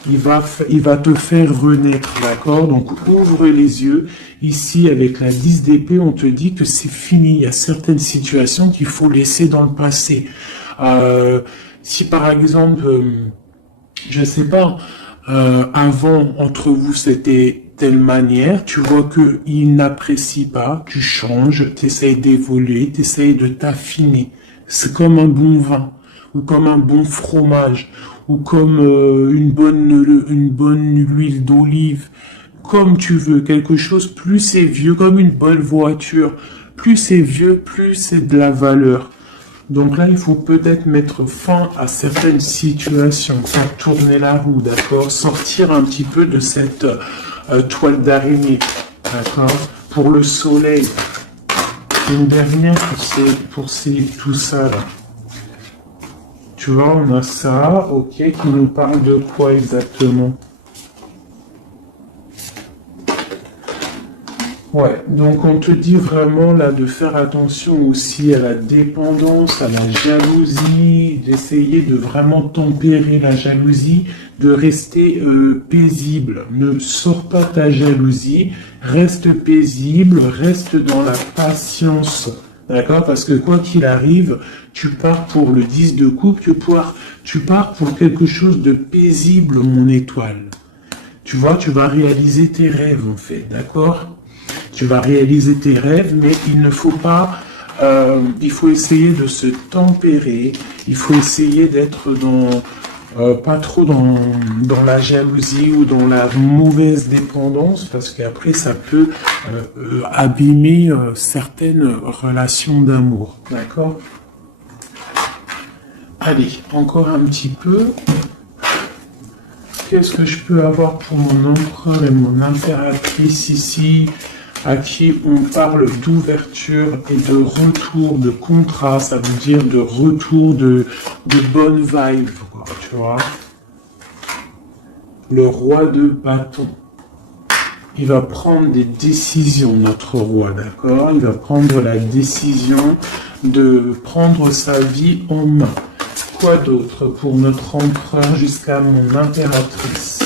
Il va te faire renaître, d'accord? Donc ouvre les yeux. Ici, avec la 10 d'épée, on te dit que c'est fini. Il y a certaines situations qu'il faut laisser dans le passé. Si par exemple, je sais pas, avant, entre vous, c'était telle manière, tu vois que il n'apprécie pas, tu changes, tu essayes d'évoluer, tu essayes de t'affiner. C'est comme un bon vin, ou comme un bon fromage, ou comme une bonne huile d'olive, comme tu veux, quelque chose, plus c'est vieux, comme une bonne voiture, plus c'est vieux, plus c'est de la valeur. Donc là, il faut peut-être mettre fin à certaines situations, faire tourner la roue, d'accord? Sortir un petit peu de cette toile d'araignée, d'accord? Pour le soleil. Une dernière pour tout ça là. Tu vois, on a ça, ok, qui nous parle de quoi exactement? Ouais, donc on te dit vraiment là de faire attention aussi à la dépendance, à la jalousie, d'essayer de vraiment tempérer la jalousie, de rester paisible. Ne sors pas ta jalousie, reste paisible, reste dans la patience. D'accord? Parce que quoi qu'il arrive, tu pars pour le 10 de coupe, tu pars pour quelque chose de paisible, mon étoile. Tu vois, tu vas réaliser tes rêves en fait, d'accord? Tu vas réaliser tes rêves, mais il ne faut pas, il faut essayer de se tempérer, il faut essayer d'être pas trop dans la jalousie ou dans la mauvaise dépendance, parce qu'après ça peut abîmer certaines relations d'amour, d'accord? Allez, encore un petit peu. Qu'est-ce que je peux avoir pour mon empereur et mon impératrice ici, à qui on parle d'ouverture et de retour de contrat, ça veut dire de retour de bonne vibe, quoi, tu vois. Le roi de bâton. il va prendre des décisions, notre roi, d'accord? Il va prendre la décision de prendre sa vie en main. Quoi d'autre pour notre empereur jusqu'à mon impératrice?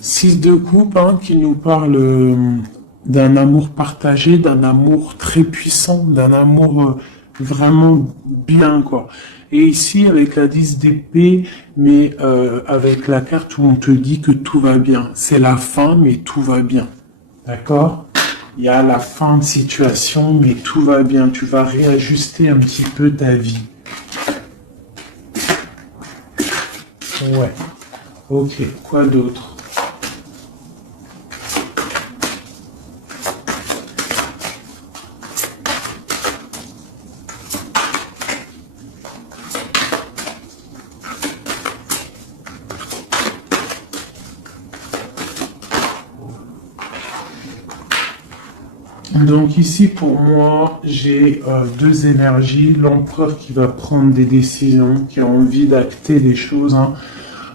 Six de coupe, hein, qui nous parle d'un amour partagé, d'un amour très puissant, d'un amour vraiment bien, quoi. Et ici, avec la 10 d'épée, mais avec la carte où on te dit que tout va bien. C'est la fin, mais tout va bien. D'accord? Il y a la fin de situation, mais tout va bien. Tu vas réajuster un petit peu ta vie. Ouais. Ok, quoi d'autre? Donc ici, pour moi, j'ai deux énergies. L'empereur qui va prendre des décisions, qui a envie d'acter des choses, hein.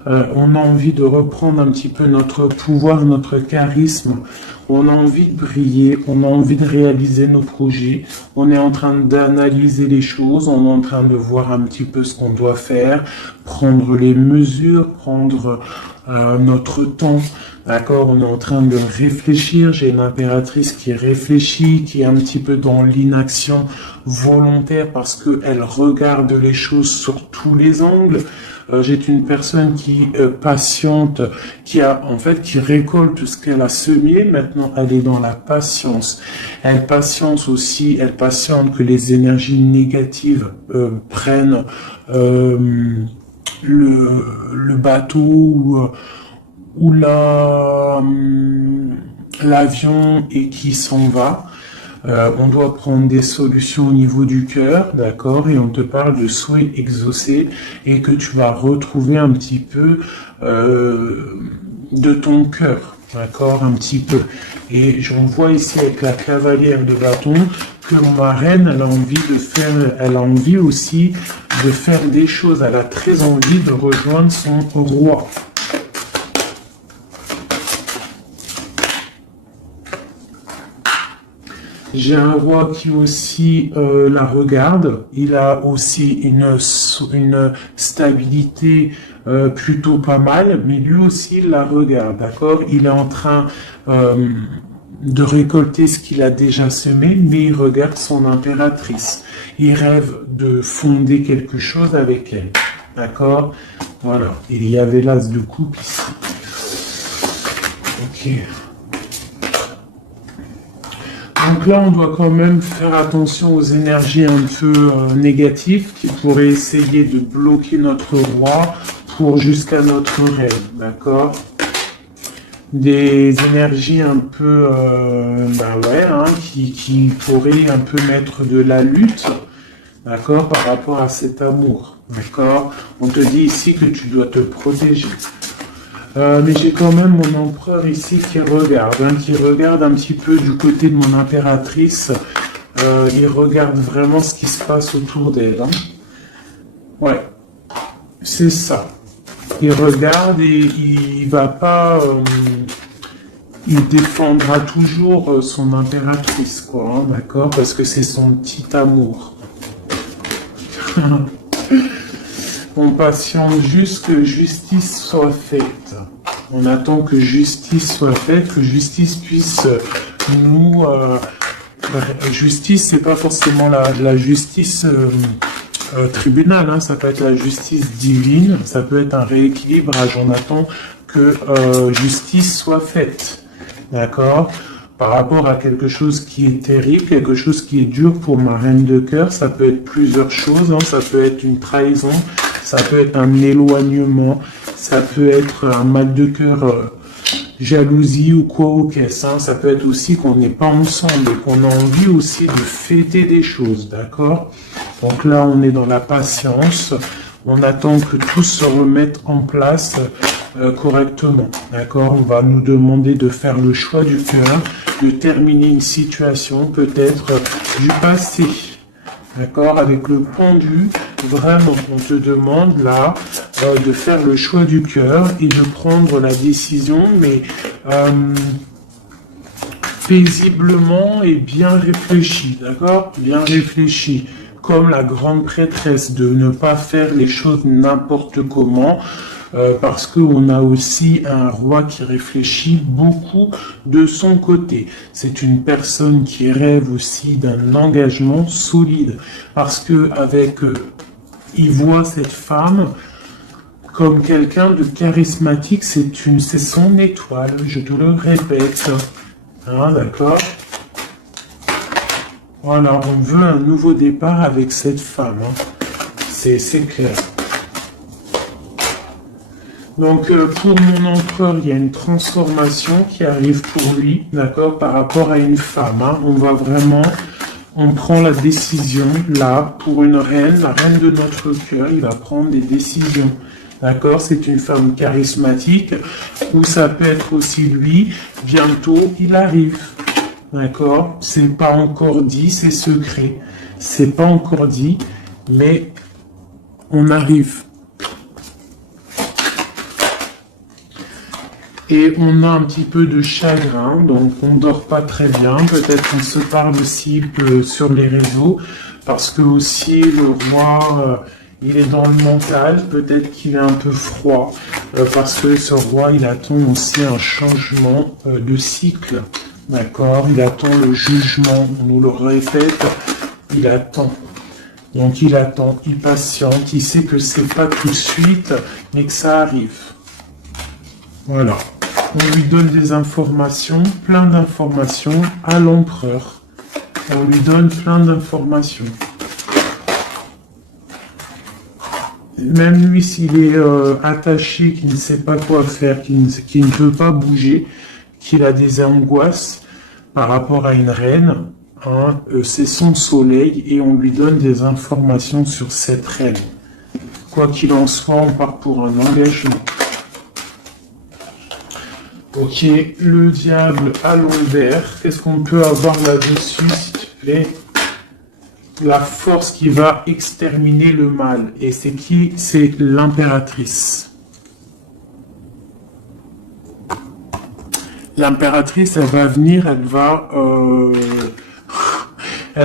On a envie de reprendre un petit peu notre pouvoir, notre charisme. On a envie de briller, on a envie de réaliser nos projets. On est en train d'analyser les choses, on est en train de voir un petit peu ce qu'on doit faire, prendre les mesures, prendre notre temps. D'accord, on est en train de réfléchir. J'ai une impératrice qui réfléchit, qui est un petit peu dans l'inaction volontaire parce qu'elle regarde les choses sur tous les angles. J'ai une personne qui patiente, qui récolte ce qu'elle a semé. Maintenant, elle est dans la patience. Elle patiente aussi, elle patiente que les énergies négatives prennent le bateau ou l'avion et qui s'en va. On doit prendre des solutions au niveau du cœur, d'accord, et on te parle de souhaits exaucés et que tu vas retrouver un petit peu de ton cœur, d'accord, un petit peu. Et j'en vois ici avec la cavalière de bâton que ma reine, elle a envie aussi de faire des choses. Elle a très envie de rejoindre son roi. J'ai un roi qui aussi la regarde. Il a aussi une stabilité plutôt pas mal, mais lui aussi il la regarde, d'accord? Il est en train de récolter ce qu'il a déjà semé, mais il regarde son impératrice. Il rêve de fonder quelque chose avec elle, d'accord? Voilà. Il y avait l'as de coupe ici. Ok. Donc là, on doit quand même faire attention aux énergies un peu négatives qui pourraient essayer de bloquer notre roi pour jusqu'à notre rêve, d'accord? Des énergies un peu, qui pourraient un peu mettre de la lutte, d'accord, par rapport à cet amour, d'accord? On te dit ici que tu dois te protéger. Mais j'ai quand même mon empereur ici qui regarde un petit peu du côté de mon impératrice. Il regarde vraiment ce qui se passe autour d'elle. Hein. Ouais, c'est ça. Il regarde et il va pas... il défendra toujours son impératrice, quoi, hein, d'accord? Parce que c'est son petit amour. On patiente juste que justice soit faite. On attend que justice soit faite, que justice puisse nous... justice, c'est pas forcément la justice tribunal, hein, ça peut être la justice divine, ça peut être un rééquilibrage. On attend que justice soit faite, d'accord? Par rapport à quelque chose qui est terrible, quelque chose qui est dur pour ma reine de cœur, ça peut être plusieurs choses, hein, ça peut être une trahison, ça peut être un éloignement, ça peut être un mal de cœur jalousie ou quoi aux caisses. Hein. Ça peut être aussi qu'on n'est pas ensemble et qu'on a envie aussi de fêter des choses, d'accord? Donc là, on est dans la patience. On attend que tout se remette en place correctement, d'accord? On va nous demander de faire le choix du cœur, de terminer une situation peut-être du passé. D'accord, avec le pendu, vraiment, on te demande là de faire le choix du cœur et de prendre la décision, mais paisiblement et bien réfléchi, d'accord? Bien réfléchi, comme la grande prêtresse, de ne pas faire les choses n'importe comment, parce qu'on a aussi un roi qui réfléchit beaucoup de son côté. C'est une personne qui rêve aussi d'un engagement solide, parce que il voit cette femme comme quelqu'un de charismatique, c'est son étoile, je te le répète. Hein, d'accord? Voilà, on veut un nouveau départ avec cette femme, hein. C'est clair. Donc, pour mon empereur, il y a une transformation qui arrive pour lui, d'accord, par rapport à une femme. Hein. On prend la décision, là, pour une reine, la reine de notre cœur, il va prendre des décisions, d'accord. C'est une femme charismatique, ou ça peut être aussi lui, bientôt, il arrive, d'accord. C'est pas encore dit, c'est secret. C'est pas encore dit, mais on arrive. Et on a un petit peu de chagrin, donc on dort pas très bien. Peut-être qu'on se parle aussi sur les réseaux, parce que aussi le roi, il est dans le mental. Peut-être qu'il est un peu froid, parce que ce roi, il attend aussi un changement de cycle. D'accord? Il attend le jugement. On nous le répète, il attend. Donc il attend, il patiente, il sait que c'est pas tout de suite, mais que ça arrive. Voilà. On lui donne des informations, plein d'informations à l'empereur. On lui donne plein d'informations. Même lui, s'il est attaché, qu'il ne sait pas quoi faire, qu'il ne peut pas bouger, qu'il a des angoisses par rapport à une reine, hein, c'est son soleil et on lui donne des informations sur cette reine. Quoi qu'il en soit, on part pour un engagement. Ok, le diable à l'envers. Qu'est-ce qu'on peut avoir là-dessus, s'il te plaît? La force qui va exterminer le mal. Et c'est qui? C'est l'impératrice. L'impératrice, elle va venir, elle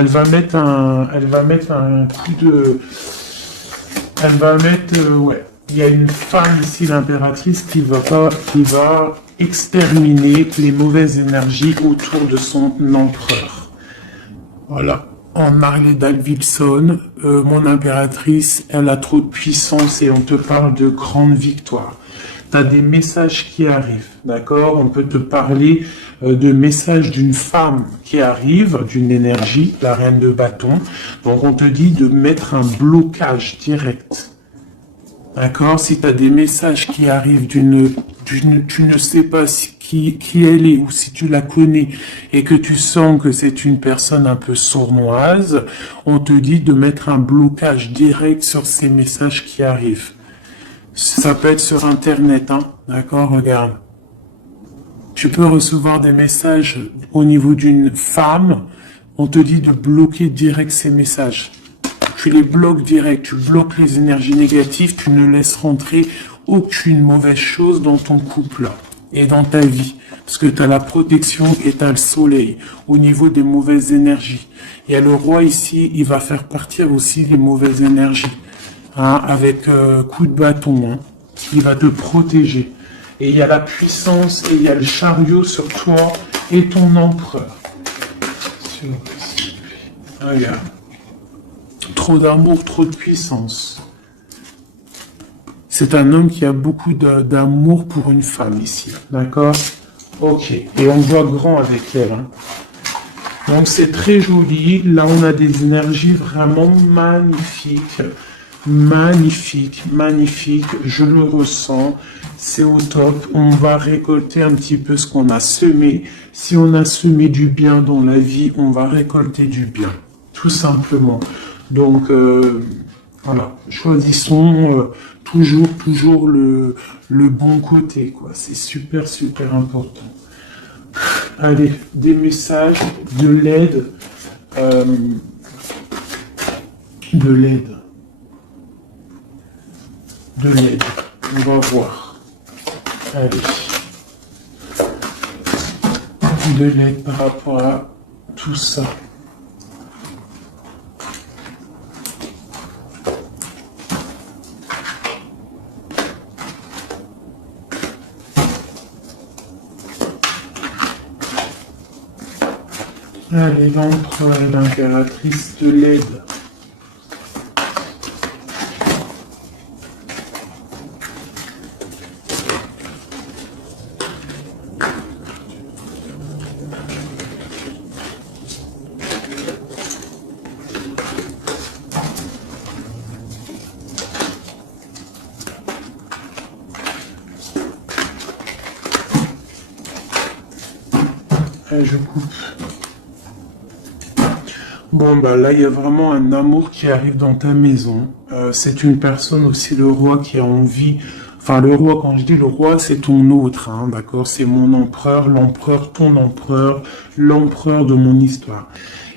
va mettre un coup de... ouais. Il y a une femme ici, l'impératrice, qui va exterminer les mauvaises énergies autour de son empereur. Voilà. En Marley Davidson, mon impératrice, elle a trop de puissance et on te parle de grandes victoires. Tu as des messages qui arrivent, d'accord? On peut te parler de messages d'une femme qui arrive, d'une énergie, la reine de bâton. Donc on te dit de mettre un blocage direct. D'accord? Si tu as des messages qui arrivent tu ne sais pas qui elle est ou si tu la connais et que tu sens que c'est une personne un peu sournoise, on te dit de mettre un blocage direct sur ces messages qui arrivent. Ça peut être sur Internet, hein? D'accord? Regarde. Tu peux recevoir des messages au niveau d'une femme, on te dit de bloquer direct ces messages. Tu les bloques direct, tu bloques les énergies négatives, tu ne laisses rentrer aucune mauvaise chose dans ton couple et dans ta vie. Parce que tu as la protection et tu as le soleil au niveau des mauvaises énergies. Il y a le roi ici, il va faire partir aussi les mauvaises énergies. Hein, avec coup de bâton. Hein. Il va te protéger. Et il y a la puissance et il y a le chariot sur toi et ton empereur. Regarde. Trop d'amour, trop de puissance. C'est un homme qui a beaucoup d'amour pour une femme ici. D'accord? Ok. Et on voit grand avec elle. Hein. Donc c'est très joli. Là, on a des énergies vraiment magnifiques. Magnifique, magnifique, je le ressens, c'est au top. On va récolter un petit peu ce qu'on a semé. Si on a semé du bien dans la vie, on va récolter du bien, tout simplement. Donc, voilà, choisissons toujours le bon côté, quoi. C'est super, super important. Allez, des messages, de l'aide, euh, de l'aide. De l'aide. On va voir. Allez. De l'aide par rapport à tout ça. Allez, l'empereur et l'impératrice de l'aide. Allez, je coupe. Bon, bah là, il y a vraiment un amour qui arrive dans ta maison. C'est une personne aussi, le roi, qui a envie... Enfin, le roi, quand je dis le roi, c'est ton autre, hein, d'accord? C'est mon empereur, l'empereur, ton empereur, l'empereur de mon histoire.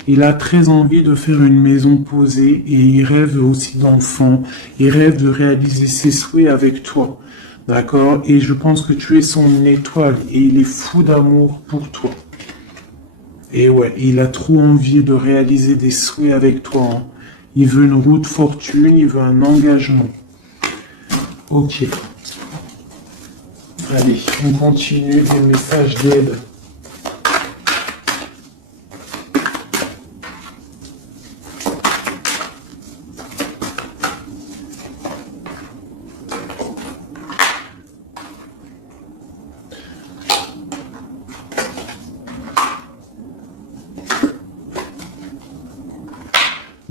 Il a très envie de faire une maison posée et il rêve aussi d'enfants. Il rêve de réaliser ses souhaits avec toi, d'accord? Et je pense que tu es son étoile et il est fou d'amour pour toi. Et ouais, il a trop envie de réaliser des souhaits avec toi, hein. Il veut une route fortune, il veut un engagement. Ok. Allez, on continue les messages d'aide.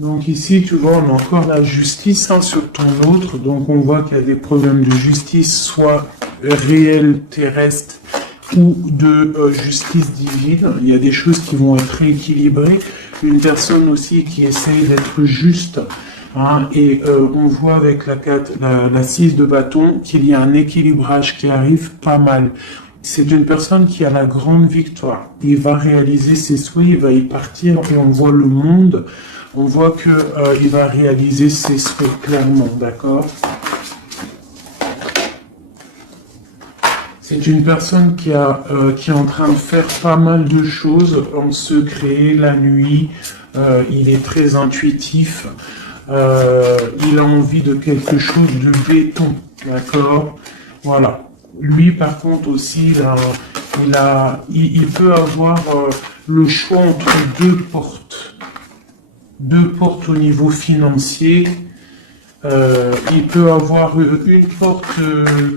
Donc ici, tu vois, on a encore la justice, hein, sur ton autre. Donc on voit qu'il y a des problèmes de justice, soit réels, terrestres, ou de justice divine. Il y a des choses qui vont être rééquilibrées. Une personne aussi qui essaye d'être juste. Hein, et on voit avec la 6 de bâton qu'il y a un équilibrage qui arrive pas mal. C'est une personne qui a la grande victoire. Il va réaliser ses souhaits, il va y partir et on voit le monde. On voit que il va réaliser ses souhaits clairement, d'accord? C'est une personne qui est en train de faire pas mal de choses en secret, la nuit. Il est très intuitif. Il a envie de quelque chose de béton, d'accord? Voilà. Lui, par contre, aussi, il peut avoir le choix entre deux portes. Deux portes au niveau financier. Il peut avoir une porte,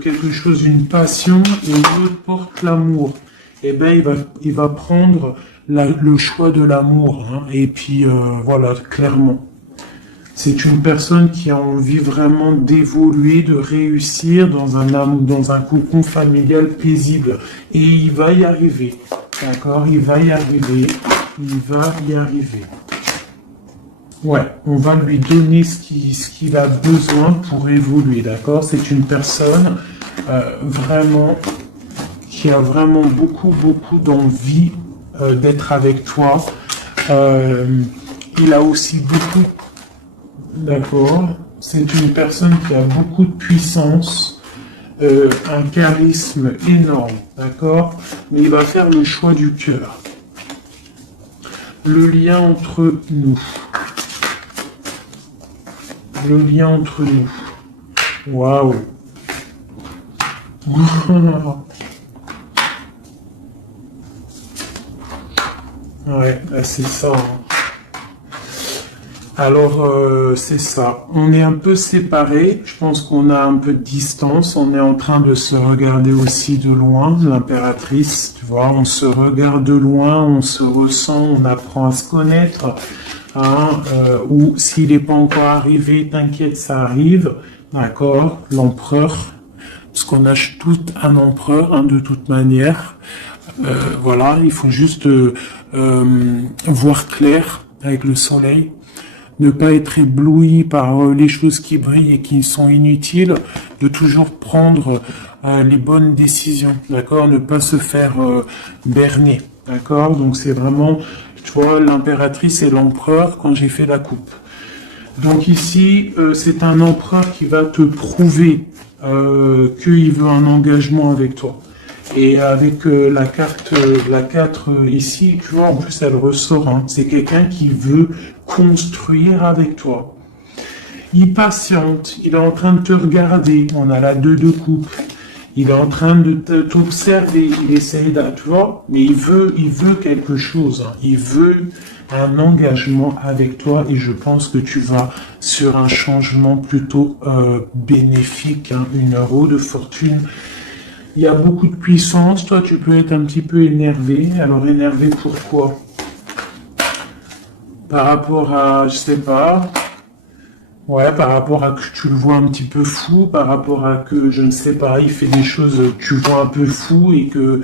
quelque chose, une passion, et une autre porte, l'amour. Eh ben, il va prendre le choix de l'amour, hein, et puis, voilà, clairement. C'est une personne qui a envie vraiment d'évoluer, de réussir dans un cocon familial paisible. Et il va y arriver. D'accord? Il va y arriver. Il va y arriver. Ouais, on va lui donner ce qu'il a besoin pour évoluer, d'accord? C'est une personne vraiment qui a vraiment beaucoup d'envie d'être avec toi. Il a aussi beaucoup, d'accord? C'est une personne qui a beaucoup de puissance, un charisme énorme, d'accord? Mais il va faire le choix du cœur. Le lien entre nous. Le lien entre nous. Waouh. Ouais, c'est ça, hein. Alors, c'est ça. On est un peu séparés. Je pense qu'on a un peu de distance. On est en train de se regarder aussi de loin. L'impératrice, tu vois, on se regarde de loin, on se ressent, on apprend à se connaître. hein, ou s'il n'est pas encore arrivé, t'inquiète, ça arrive, d'accord, l'empereur, parce qu'on a tout un empereur, hein, de toute manière, voilà, il faut juste voir clair avec le soleil, ne pas être ébloui par les choses qui brillent et qui sont inutiles, de toujours prendre les bonnes décisions, d'accord, ne pas se faire berner, d'accord, donc c'est vraiment, tu vois, l'impératrice et l'empereur quand j'ai fait la coupe. Donc ici, c'est un empereur qui va te prouver qu'il veut un engagement avec toi. Et avec la 4 ici, tu vois, en plus elle ressort, hein, c'est quelqu'un qui veut construire avec toi. Il patiente, il est en train de te regarder, on a la 2 de coupe. Il est en train de t'observer, il essaie de, tu vois, mais il veut quelque chose, hein. Il veut un engagement avec toi et je pense que tu vas sur un changement plutôt bénéfique, hein, une roue de fortune. Il y a beaucoup de puissance, toi tu peux être un petit peu énervé. Alors énervé pourquoi? Par rapport à, je sais pas, ouais, par rapport à que tu le vois un petit peu fou, par rapport à que, je ne sais pas, il fait des choses que tu vois un peu fou et que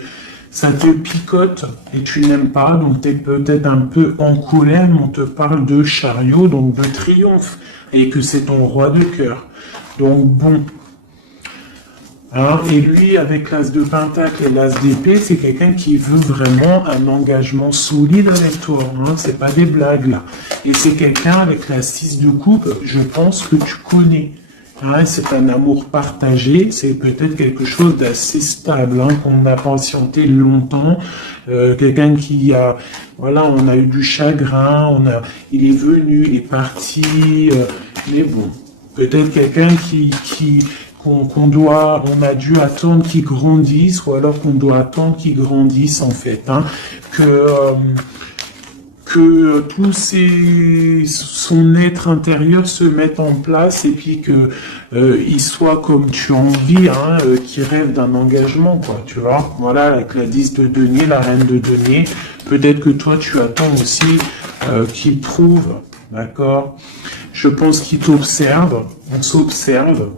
ça te picote et tu n'aimes pas, donc tu es peut-être un peu en colère, mais on te parle de chariot, donc de triomphe, et que c'est ton roi de cœur. Donc bon. Hein, et lui, avec l'as de pentacle et l'as d'épée, c'est quelqu'un qui veut vraiment un engagement solide avec toi. Hein, c'est pas des blagues là. Et c'est quelqu'un avec la 6 de coupe, je pense que tu connais. Hein, c'est un amour partagé, c'est peut-être quelque chose d'assez stable, hein, qu'on a patienté longtemps. Quelqu'un qui a, voilà, on a eu du chagrin, il est venu, il est parti, mais bon, peut-être quelqu'un on a dû attendre qu'il grandisse, ou alors qu'on doit attendre qu'il grandisse en fait, hein, que son être intérieur se mette en place et puis que il soit comme tu as envie, hein, qui rêve d'un engagement, quoi, tu vois. Voilà, avec la 10 de denier, la reine de denier, peut-être que toi tu attends aussi qu'il prouve, d'accord. Je pense qu'il t'observe, on s'observe.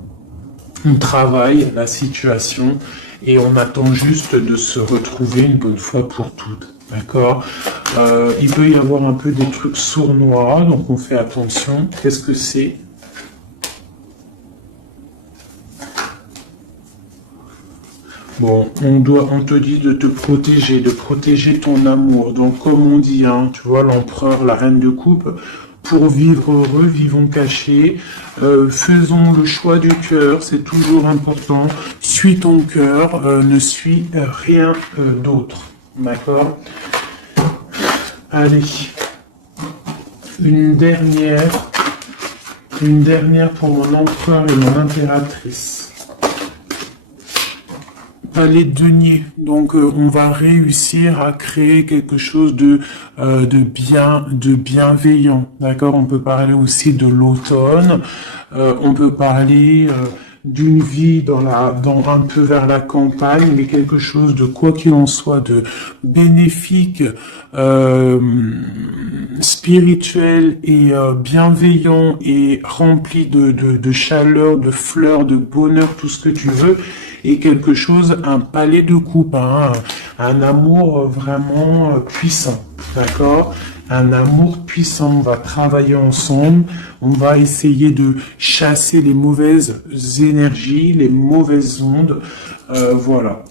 On travaille la situation et on attend juste de se retrouver une bonne fois pour toutes. D'accord. Il peut y avoir un peu des trucs sournois, donc on fait attention. Qu'est-ce que c'est? Bon, on te dit de te protéger, de protéger ton amour. Donc comme on dit, hein, tu vois, l'empereur, la reine de coupe, pour vivre heureux, vivons cachés, faisons le choix du cœur, c'est toujours important. Suis ton cœur, ne suis rien d'autre. D'accord? Allez, une dernière pour mon empereur et mon impératrice. Palais de denier. Donc on va réussir à créer quelque chose de bienveillant. D'accord? On peut parler aussi de l'automne. On peut parler d'une vie dans un peu vers la campagne, mais quelque chose de quoi qu'il en soit de bénéfique, spirituel et bienveillant et rempli de chaleur, de fleurs, de bonheur, tout ce que tu veux. Et quelque chose, un palais de coupe, hein, un amour vraiment puissant, d'accord? Un amour puissant, on va travailler ensemble, on va essayer de chasser les mauvaises énergies, les mauvaises ondes, voilà.